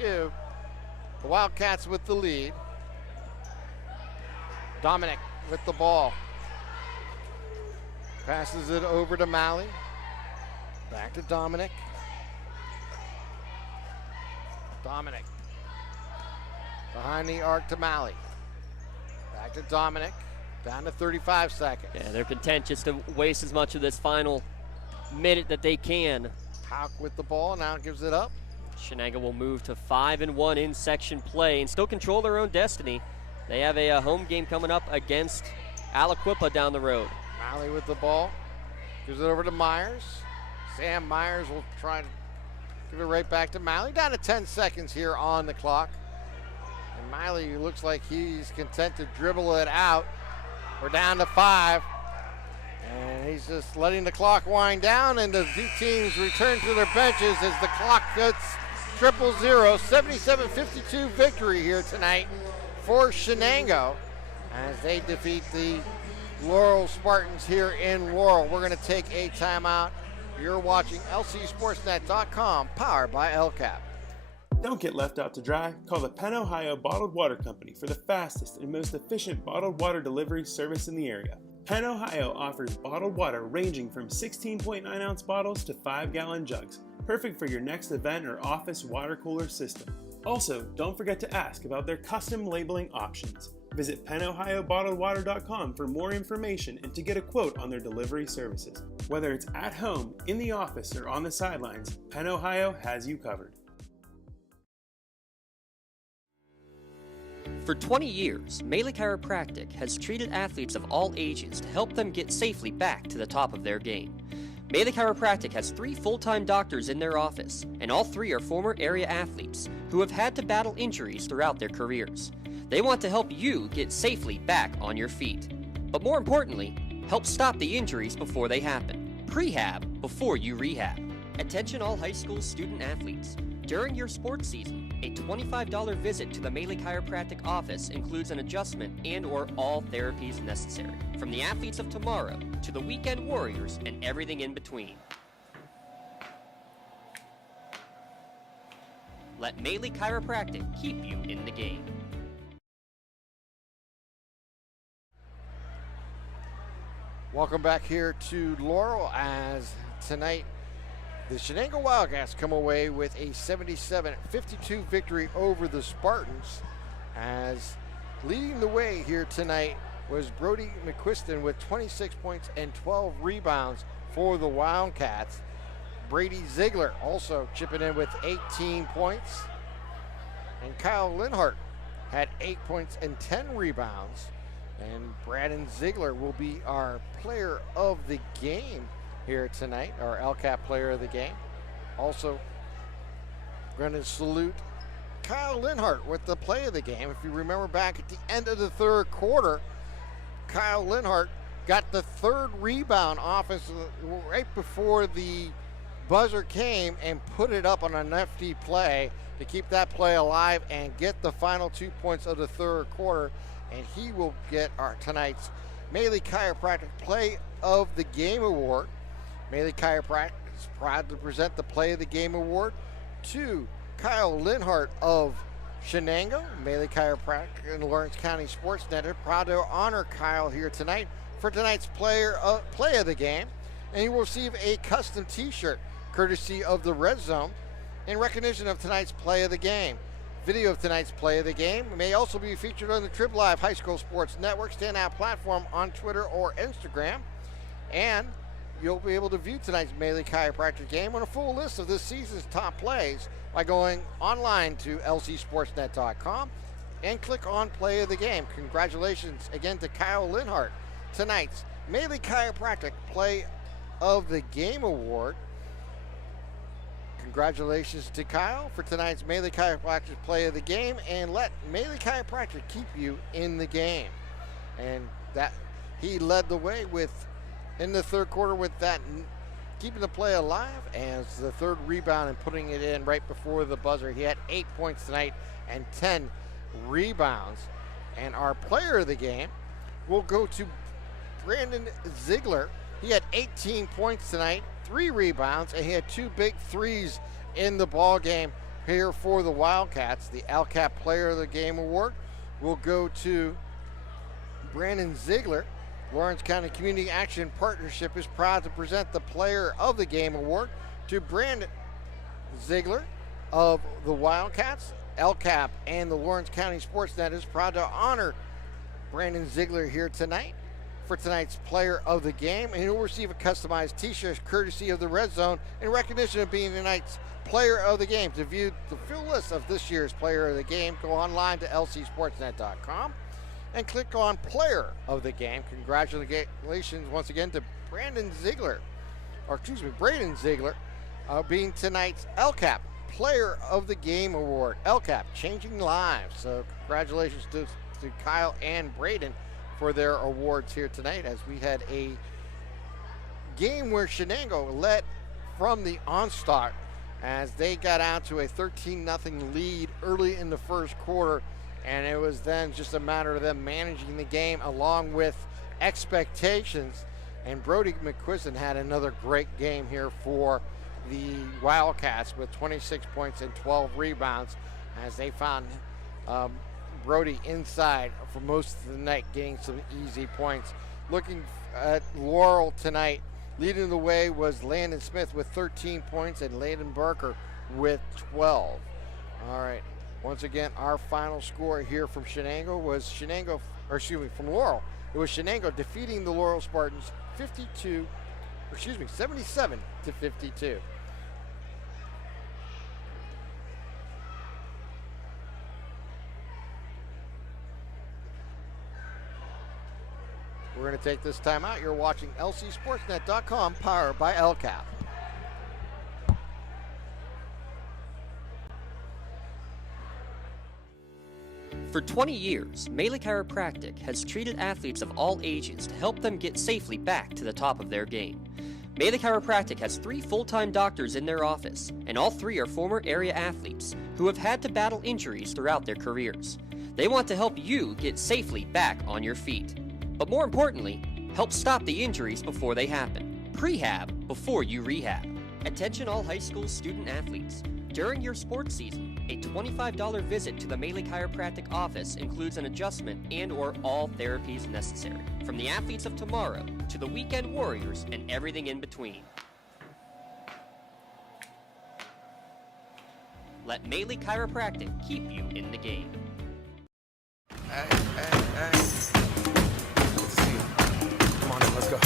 The Wildcats with the lead. Dominic with the ball. Passes it over to Malley. Back to Dominic. Dominic. Behind the arc to Malley. Back to Dominic. Down to 35 seconds. Yeah, they're content just to waste as much of this final minute that they can. Houck with the ball, now gives it up. Shenango will move to 5-1 in section play and still control their own destiny. They have a home game coming up against Aliquippa down the road. Malley with the ball, gives it over to Myers. Sam Myers will try to give it right back to Malley. Down to 10 seconds here on the clock. And Malley looks like he's content to dribble it out. We're down to 5. And he's just letting the clock wind down, and the two teams return to their benches as the clock gets 0-0. 77-52 victory here tonight for Shenango as they defeat the Laurel Spartans here in Laurel. We're going to take a timeout. You're watching LCSportsNet.com, powered by LCAP. Don't get left out to dry. Call the Penn Ohio Bottled Water Company for the fastest and most efficient bottled water delivery service in the area. Penn Ohio offers bottled water ranging from 16.9-ounce bottles to 5-gallon jugs, perfect for your next event or office water cooler system. Also, don't forget to ask about their custom labeling options. Visit PennOhioBottledWater.com for more information and to get a quote on their delivery services. Whether it's at home, in the office, or on the sidelines, Penn Ohio has you covered. For 20 years, Melee Chiropractic has treated athletes of all ages to help them get safely back to the top of their game. Melee Chiropractic has 3 full-time doctors in their office, and all 3 are former area athletes who have had to battle injuries throughout their careers. They want to help you get safely back on your feet. But more importantly, help stop the injuries before they happen. Prehab before you rehab. Attention all high school student athletes. During your sports season, a $25 visit to the Melee Chiropractic office includes an adjustment and/or all therapies necessary, from the athletes of tomorrow to the weekend warriors and everything in between. Let Melee Chiropractic keep you in the game. Welcome back here to Laurel as tonight the Shenango Wildcats come away with a 77-52 victory over the Spartans, as leading the way here tonight was Brody McQuiston with 26 points and 12 rebounds for the Wildcats. Brady Ziegler also chipping in with 18 points. And Kyle Linhart had 8 points and 10 rebounds. And Braden Ziegler will be our player of the game here tonight, our LCAP player of the game. Also, going to salute Kyle Linhart with the play of the game. If you remember back at the end of the third quarter, Kyle Linhart got the third rebound right before the buzzer came and put it up on a nifty play to keep that play alive and get the final 2 points of the third quarter. And he will get our tonight's Maley Chiropractic Play of the Game Award. Maley Chiropractic is proud to present the Play of the Game Award to Kyle Linhart of Shenango. Maley Chiropractic and Lawrence County SportsNet are proud to honor Kyle here tonight for tonight's Play of the Game. And he will receive a custom t-shirt courtesy of the Red Zone in recognition of tonight's Play of the Game. Video of tonight's Play of the Game may also be featured on the Trib Live High School Sports Network standout platform on Twitter or Instagram. And you'll be able to view tonight's Maley Chiropractic game on a full list of this season's top plays by going online to lcsportsnet.com and click on Play of the Game. Congratulations again to Kyle Linhart. Tonight's Maley Chiropractic Play of the Game Award. Congratulations to Kyle for tonight's Maley Chiropractic Play of the Game, and let Maley Chiropractic keep you in the game. And that he led the way in the third quarter with that, keeping the play alive as the third rebound and putting it in right before the buzzer. He had 8 points tonight and 10 rebounds. And our player of the game will go to Brandon Ziegler. He had 18 points tonight, 3 rebounds, and he had 2 big threes in the ball game here for the Wildcats. The LCAP Player of the Game Award will go to Brandon Ziegler. Lawrence County Community Action Partnership is proud to present the Player of the Game Award to Brandon Ziegler of the Wildcats. LCAP and the Lawrence County SportsNet is proud to honor Brandon Ziegler here tonight for tonight's Player of the Game, and he'll receive a customized t-shirt courtesy of the Red Zone in recognition of being tonight's Player of the Game. To view the full list of this year's Player of the Game, go online to lcsportsnet.com and click on Player of the Game. Congratulations once again to Braden Ziegler, being tonight's LCAP Player of the Game Award. LCAP, changing lives. So congratulations to Kyle and Braden for their awards here tonight, as we had a game where Shenango led from the onstart as they got out to a 13-0 lead early in the first quarter, and it was then just a matter of them managing the game along with expectations. And Brody McQuiston had another great game here for the Wildcats with 26 points and 12 rebounds as they found Brody inside for most of the night, getting some easy points. Looking at Laurel tonight, leading the way was Landon Smith with 13 points and Layden Barker with 12. All right, once again, our final score here from Shenango was from Laurel. It was Shenango defeating the Laurel Spartans 77-52. We're going to take this time out. You're watching lcsportsnet.com, powered by LCAP. For 20 years, Maley Chiropractic has treated athletes of all ages to help them get safely back to the top of their game. Maley Chiropractic has 3 full-time doctors in their office, and all 3 are former area athletes who have had to battle injuries throughout their careers. They want to help you get safely back on your feet. But more importantly, help stop the injuries before they happen. Prehab before you rehab. Attention all high school student athletes. During your sports season, a $25 visit to the Maley Chiropractic office includes an adjustment and/or all therapies necessary. From the athletes of tomorrow to the weekend warriors and everything in between. Let Melee Chiropractic keep you in the game. Hey. Let's see. Come on in, let's go.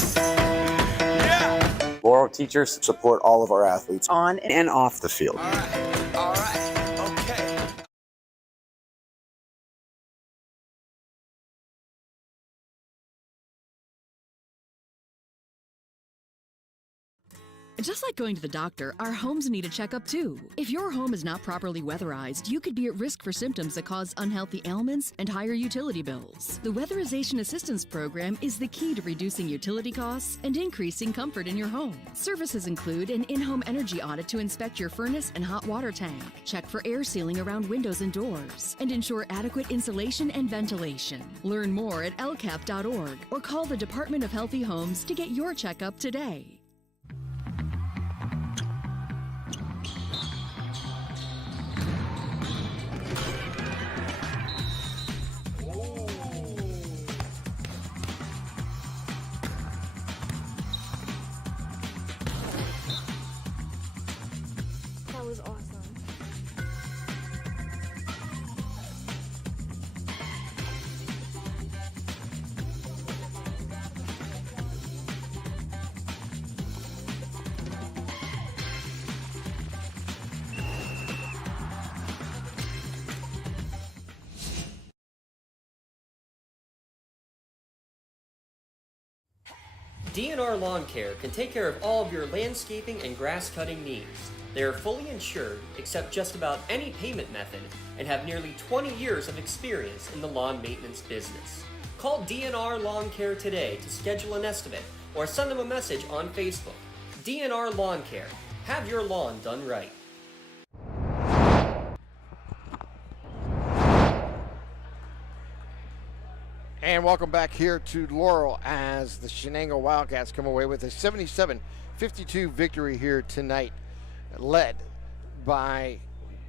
Yeah! Laurel teachers support all of our athletes on and off the field. All right, okay. Just like going to the doctor, our homes need a checkup too. If your home is not properly weatherized, you could be at risk for symptoms that cause unhealthy ailments and higher utility bills. The Weatherization Assistance Program is the key to reducing utility costs and increasing comfort in your home. Services include an in-home energy audit to inspect your furnace and hot water tank, check for air sealing around windows and doors, and ensure adequate insulation and ventilation. Learn more at lcap.org or call the Department of Healthy Homes to get your checkup today. That was awesome. DNR Lawn Care can take care of all of your landscaping and grass cutting needs. They are fully insured, accept just about any payment method, and have nearly 20 years of experience in the lawn maintenance business. Call DNR Lawn Care today to schedule an estimate or send them a message on Facebook. DNR Lawn Care. Have your lawn done right. And welcome back here to Laurel as the Shenango Wildcats come away with a 77-52 victory here tonight, led by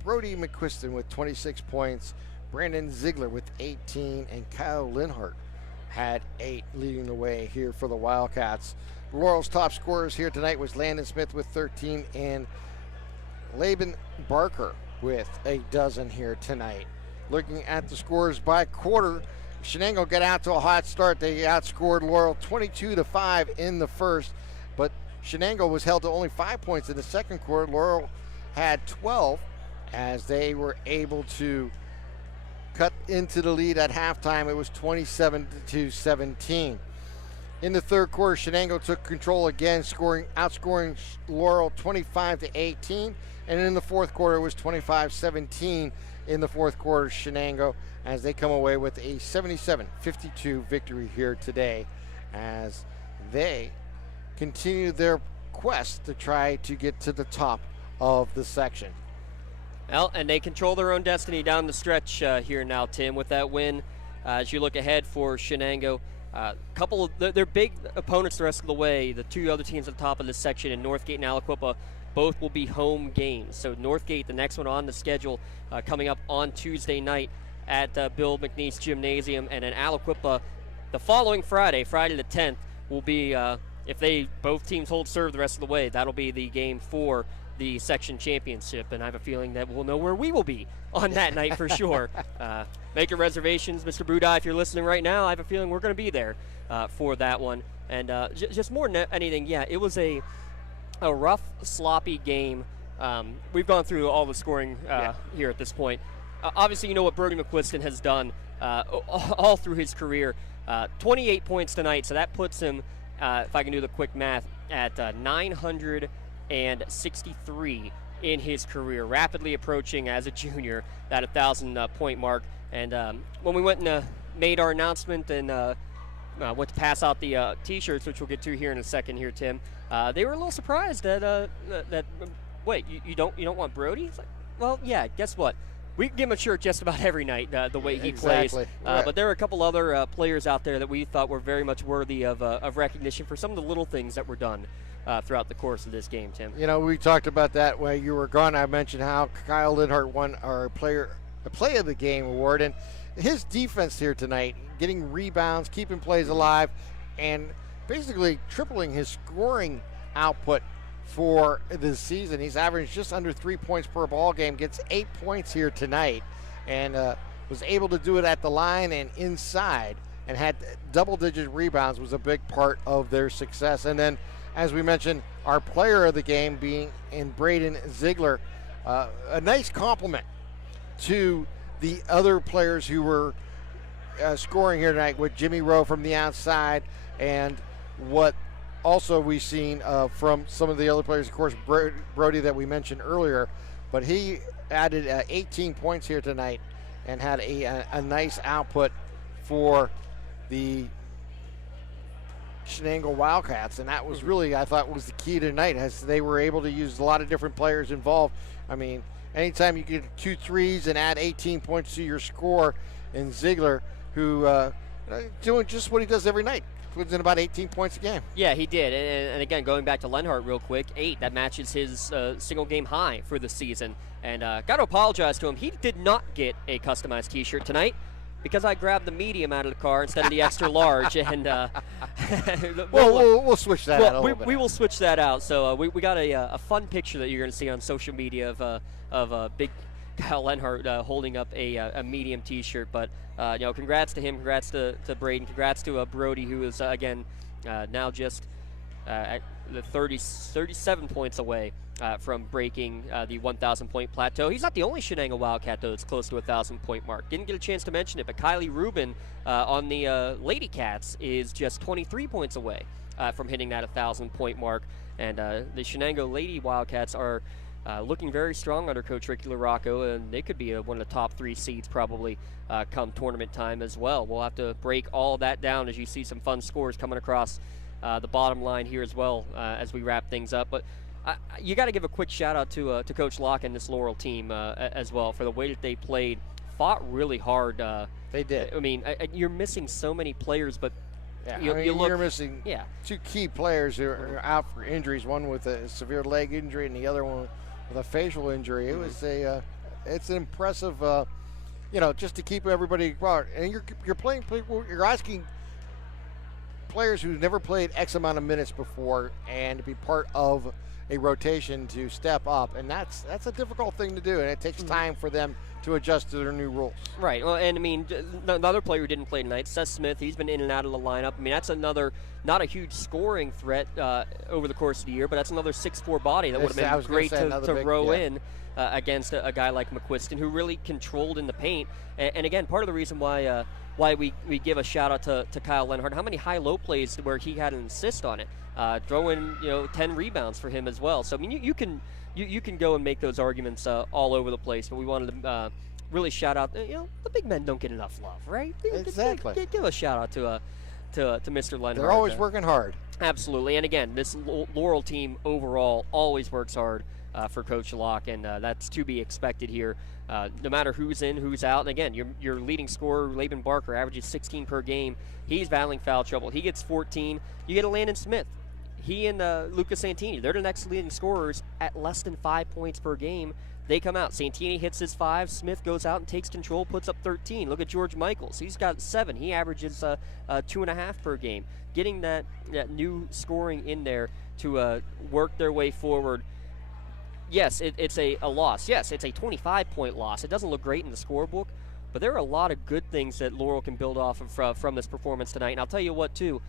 Brody McQuiston with 26 points, Brandon Ziegler with 18, and Kyle Linhart had 8, leading the way here for the Wildcats. Laurel's top scorers here tonight was Landon Smith with 13 and Laban Barker with a dozen here tonight. Looking at the scores by quarter, Shenango got out to a hot start. They outscored Laurel 22-5 in the first, but Shenango was held to only 5 points in the second quarter. Laurel had 12 as they were able to cut into the lead at halftime. It was 27-17. In the third quarter, Shenango took control again, outscoring Laurel 25-18, and in the fourth quarter, it was 25-17 in the fourth quarter, Shenango, as they come away with a 77-52 victory here today as they continue their quest to try to get to the top of the section. Well, and they control their own destiny down the stretch here now, Tim, with that win. As you look ahead for Shenango, couple of their big opponents the rest of the way, the two other teams at the top of this section in Northgate and Aliquippa, both will be home games. So Northgate, the next one on the schedule, coming up on Tuesday night at Bill McNeese Gymnasium, and in Aliquippa the following Friday the 10th, will be, if they both teams hold serve the rest of the way, that'll be the game for the section championship, and I have a feeling that we'll know where we will be on that night for sure. Make your reservations, Mr. Budai, if you're listening right now. I have a feeling we're going to be there for that one. And just more than anything, yeah, it was a rough, sloppy game. We've gone through all the scoring here at this point. Obviously, you know what Brody McQuiston has done all through his career. 28 points tonight, so that puts him, if I can do the quick math, at 963 in his career, rapidly approaching as a junior that 1,000-point mark. And when we went and made our announcement and went to pass out the T-shirts, which we'll get to here in a second here, Tim, they were a little surprised that wait, you don't want Brody? It's like, well, yeah, guess what? We can give him a shirt just about every night the way he plays. Right. But there are a couple other players out there that we thought were very much worthy of recognition for some of the little things that were done throughout the course of this game, Tim. You know, we talked about that while you were gone. I mentioned how Kyle Linhart won our Play of the Game award, and his defense here tonight, getting rebounds, keeping plays alive, and basically tripling his scoring output for this season. He's averaged just under 3 points per ball game, gets 8 points here tonight, and was able to do it at the line and inside, and had double-digit rebounds, was a big part of their success. And then, as we mentioned, our player of the game being in Braden Ziegler, a nice compliment to the other players who were scoring here tonight, with Jimmy Rowe from the outside, and what also we've seen from some of the other players, of course, Brody that we mentioned earlier, but he added 18 points here tonight and had a nice output for the Shenango Wildcats, and that was really, I thought, was the key tonight, as they were able to use a lot of different players involved. I mean, anytime you get 2 threes and add 18 points to your score, and Ziegler, who doing just what he does every night, puts in about 18 points a game. Yeah, he did. And again, going back to Lenhart real quick, 8. That matches his single game high for the season. And got to apologize to him. He did not get a customized T-shirt tonight because I grabbed the medium out of the car instead of the extra large. And we'll switch that out a little bit. We will switch that out. So we got a fun picture that you're going to see on social media of big Kyle Lenhart holding up a medium T-shirt. But congrats to him, congrats to Braden, congrats to Brody, who is again now just at the 37 points away from breaking the 1,000-point plateau. He's not the only Shenango Wildcat, though, that's close to a 1,000-point mark. Didn't get a chance to mention it, but Kylie Rubin on the Lady Cats is just 23 points away from hitting that 1,000-point mark. And the Shenango Lady Wildcats are looking very strong under Coach Ricky LaRocco, and they could be one of the top 3 seeds probably come tournament time as well. We'll have to break all that down as you see some fun scores coming across the bottom line here as well as we wrap things up. But you got to give a quick shout out to Coach Locke and this Laurel team as well for the way that they played. Fought really hard. They did. I mean, you're missing so many players, but yeah, you're missing 2 key players who are out for injuries. One with a severe leg injury, and the other one with a facial injury. It was it's an impressive, just to keep everybody out. And you're playing people. You're asking players who've never played X amount of minutes before and to be part of a rotation to step up, and that's a difficult thing to do, and it takes time for them to adjust to their new rules. Right. Well, and I mean, another player who didn't play tonight, Seth Smith. He's been in and out of the lineup. I mean, that's another not a huge scoring threat over the course of the year, but that's another 6'4" body that would have been great to row in against a guy like McQuiston, who really controlled in the paint. And again, part of the reason why we give a shout out to Kyle Lenhart, how many high-low plays where he had an assist on it, throw in 10 rebounds for him as well. So I mean, you can go and make those arguments all over the place, but we wanted to really shout out. The big men don't get enough love, right? Exactly. Give a shout out to Mr. Lenhart. They're always working hard. Absolutely, and again, this Laurel team overall always works hard for Coach Locke, and that's to be expected here. No matter who's in, who's out. And again, your leading scorer, Laban Barker, averages 16 per game. He's battling foul trouble. He gets 14. You get a Landon Smith. He and Lucas Santini, they're the next leading scorers at less than 5 points per game. They come out. Santini hits his 5. Smith goes out and takes control, puts up 13. Look at George Michaels. He's got 7. He averages 2.5 per game. Getting that new scoring in there to work their way forward. Yes, it's a loss. Yes, it's a 25-point loss. It doesn't look great in the scorebook, but there are a lot of good things that Laurel can build off of from this performance tonight. And I'll tell you what, too.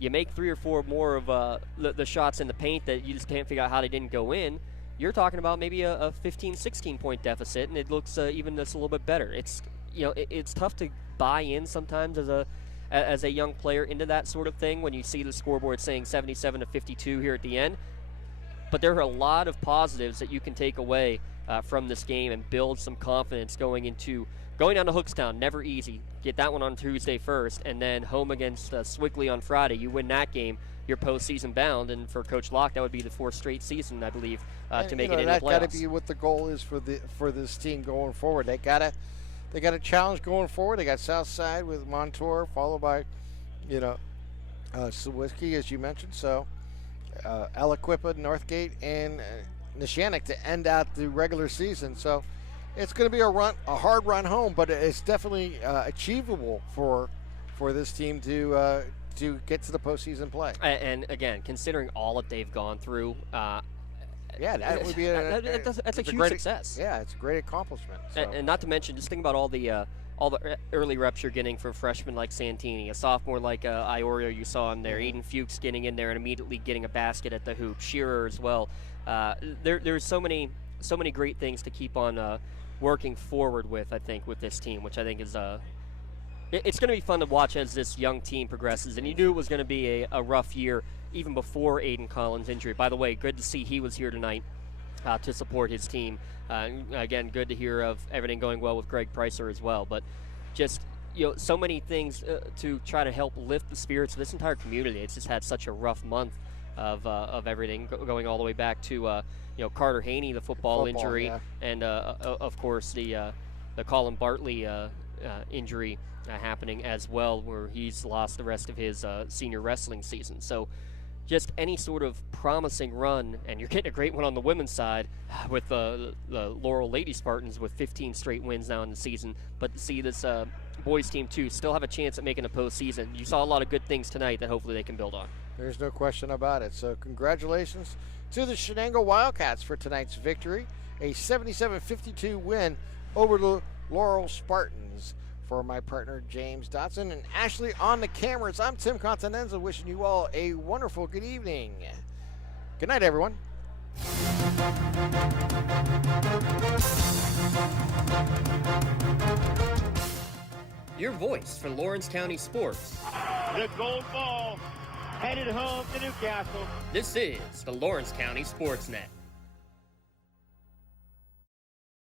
You make 3 or 4 more of the shots in the paint that you just can't figure out how they didn't go in. You're talking about maybe a 15, 16-point deficit, and it looks even just a little bit better. It's it's tough to buy in sometimes as a young player into that sort of thing when you see the scoreboard saying 77 to 52 here at the end. But there are a lot of positives that you can take away from this game and build some confidence going down to Hookstown. Never easy. Get that one on Tuesday first, and then home against Swickley on Friday. You win that game, you're postseason bound, and for Coach Locke, that would be the 4th straight season, I believe, to make it into the playoffs. That got to be what the goal is for this team going forward. They got a challenge going forward. They got Southside with Montour, followed by Sawicki, as you mentioned. So Aliquippa, Northgate, and Neshannock to end out the regular season. So it's going to be a hard run home, but it's definitely achievable for this team to to get to the postseason play. And again, considering all that they've gone through, yeah, that would be that's a huge success. Yeah, it's a great accomplishment. So. And not to mention, just think about all the early reps you're getting from freshmen like Santini, a sophomore like Iorio you saw in there, Aiden Fuchs getting in there and immediately getting a basket at the hoop, Shearer as well. There's so many great things to keep on working forward with, I think, with this team, which I think is it's going to be fun to watch as this young team progresses. And you knew it was going to be a rough year even before Aiden Collins' injury. By the way, good to see he was here tonight to support his team. Again, good to hear of everything going well with Greg Pricer as well. But just, so many things to try to help lift the spirits of this entire community. It's just had such a rough month of everything, going all the way back to Carter Haney, the football injury, yeah. and of course the Colin Bartley injury happening as well, where he's lost the rest of his senior wrestling season. So just any sort of promising run, and you're getting a great one on the women's side with the Laurel Lady Spartans with 15 straight wins now in the season. But to see this boys team too still have a chance at making a postseason, you saw a lot of good things tonight that hopefully they can build on. There's no question about it. So congratulations to the Shenango Wildcats for tonight's victory, a 77-52 win over the Laurel Spartans. For my partner James Dotson and Ashley on the cameras, I'm Tim Continenza, wishing you all a wonderful good evening. Good night, everyone. Your voice for Lawrence County sports. The gold ball headed home to Newcastle. This is the Lawrence County SportsNet.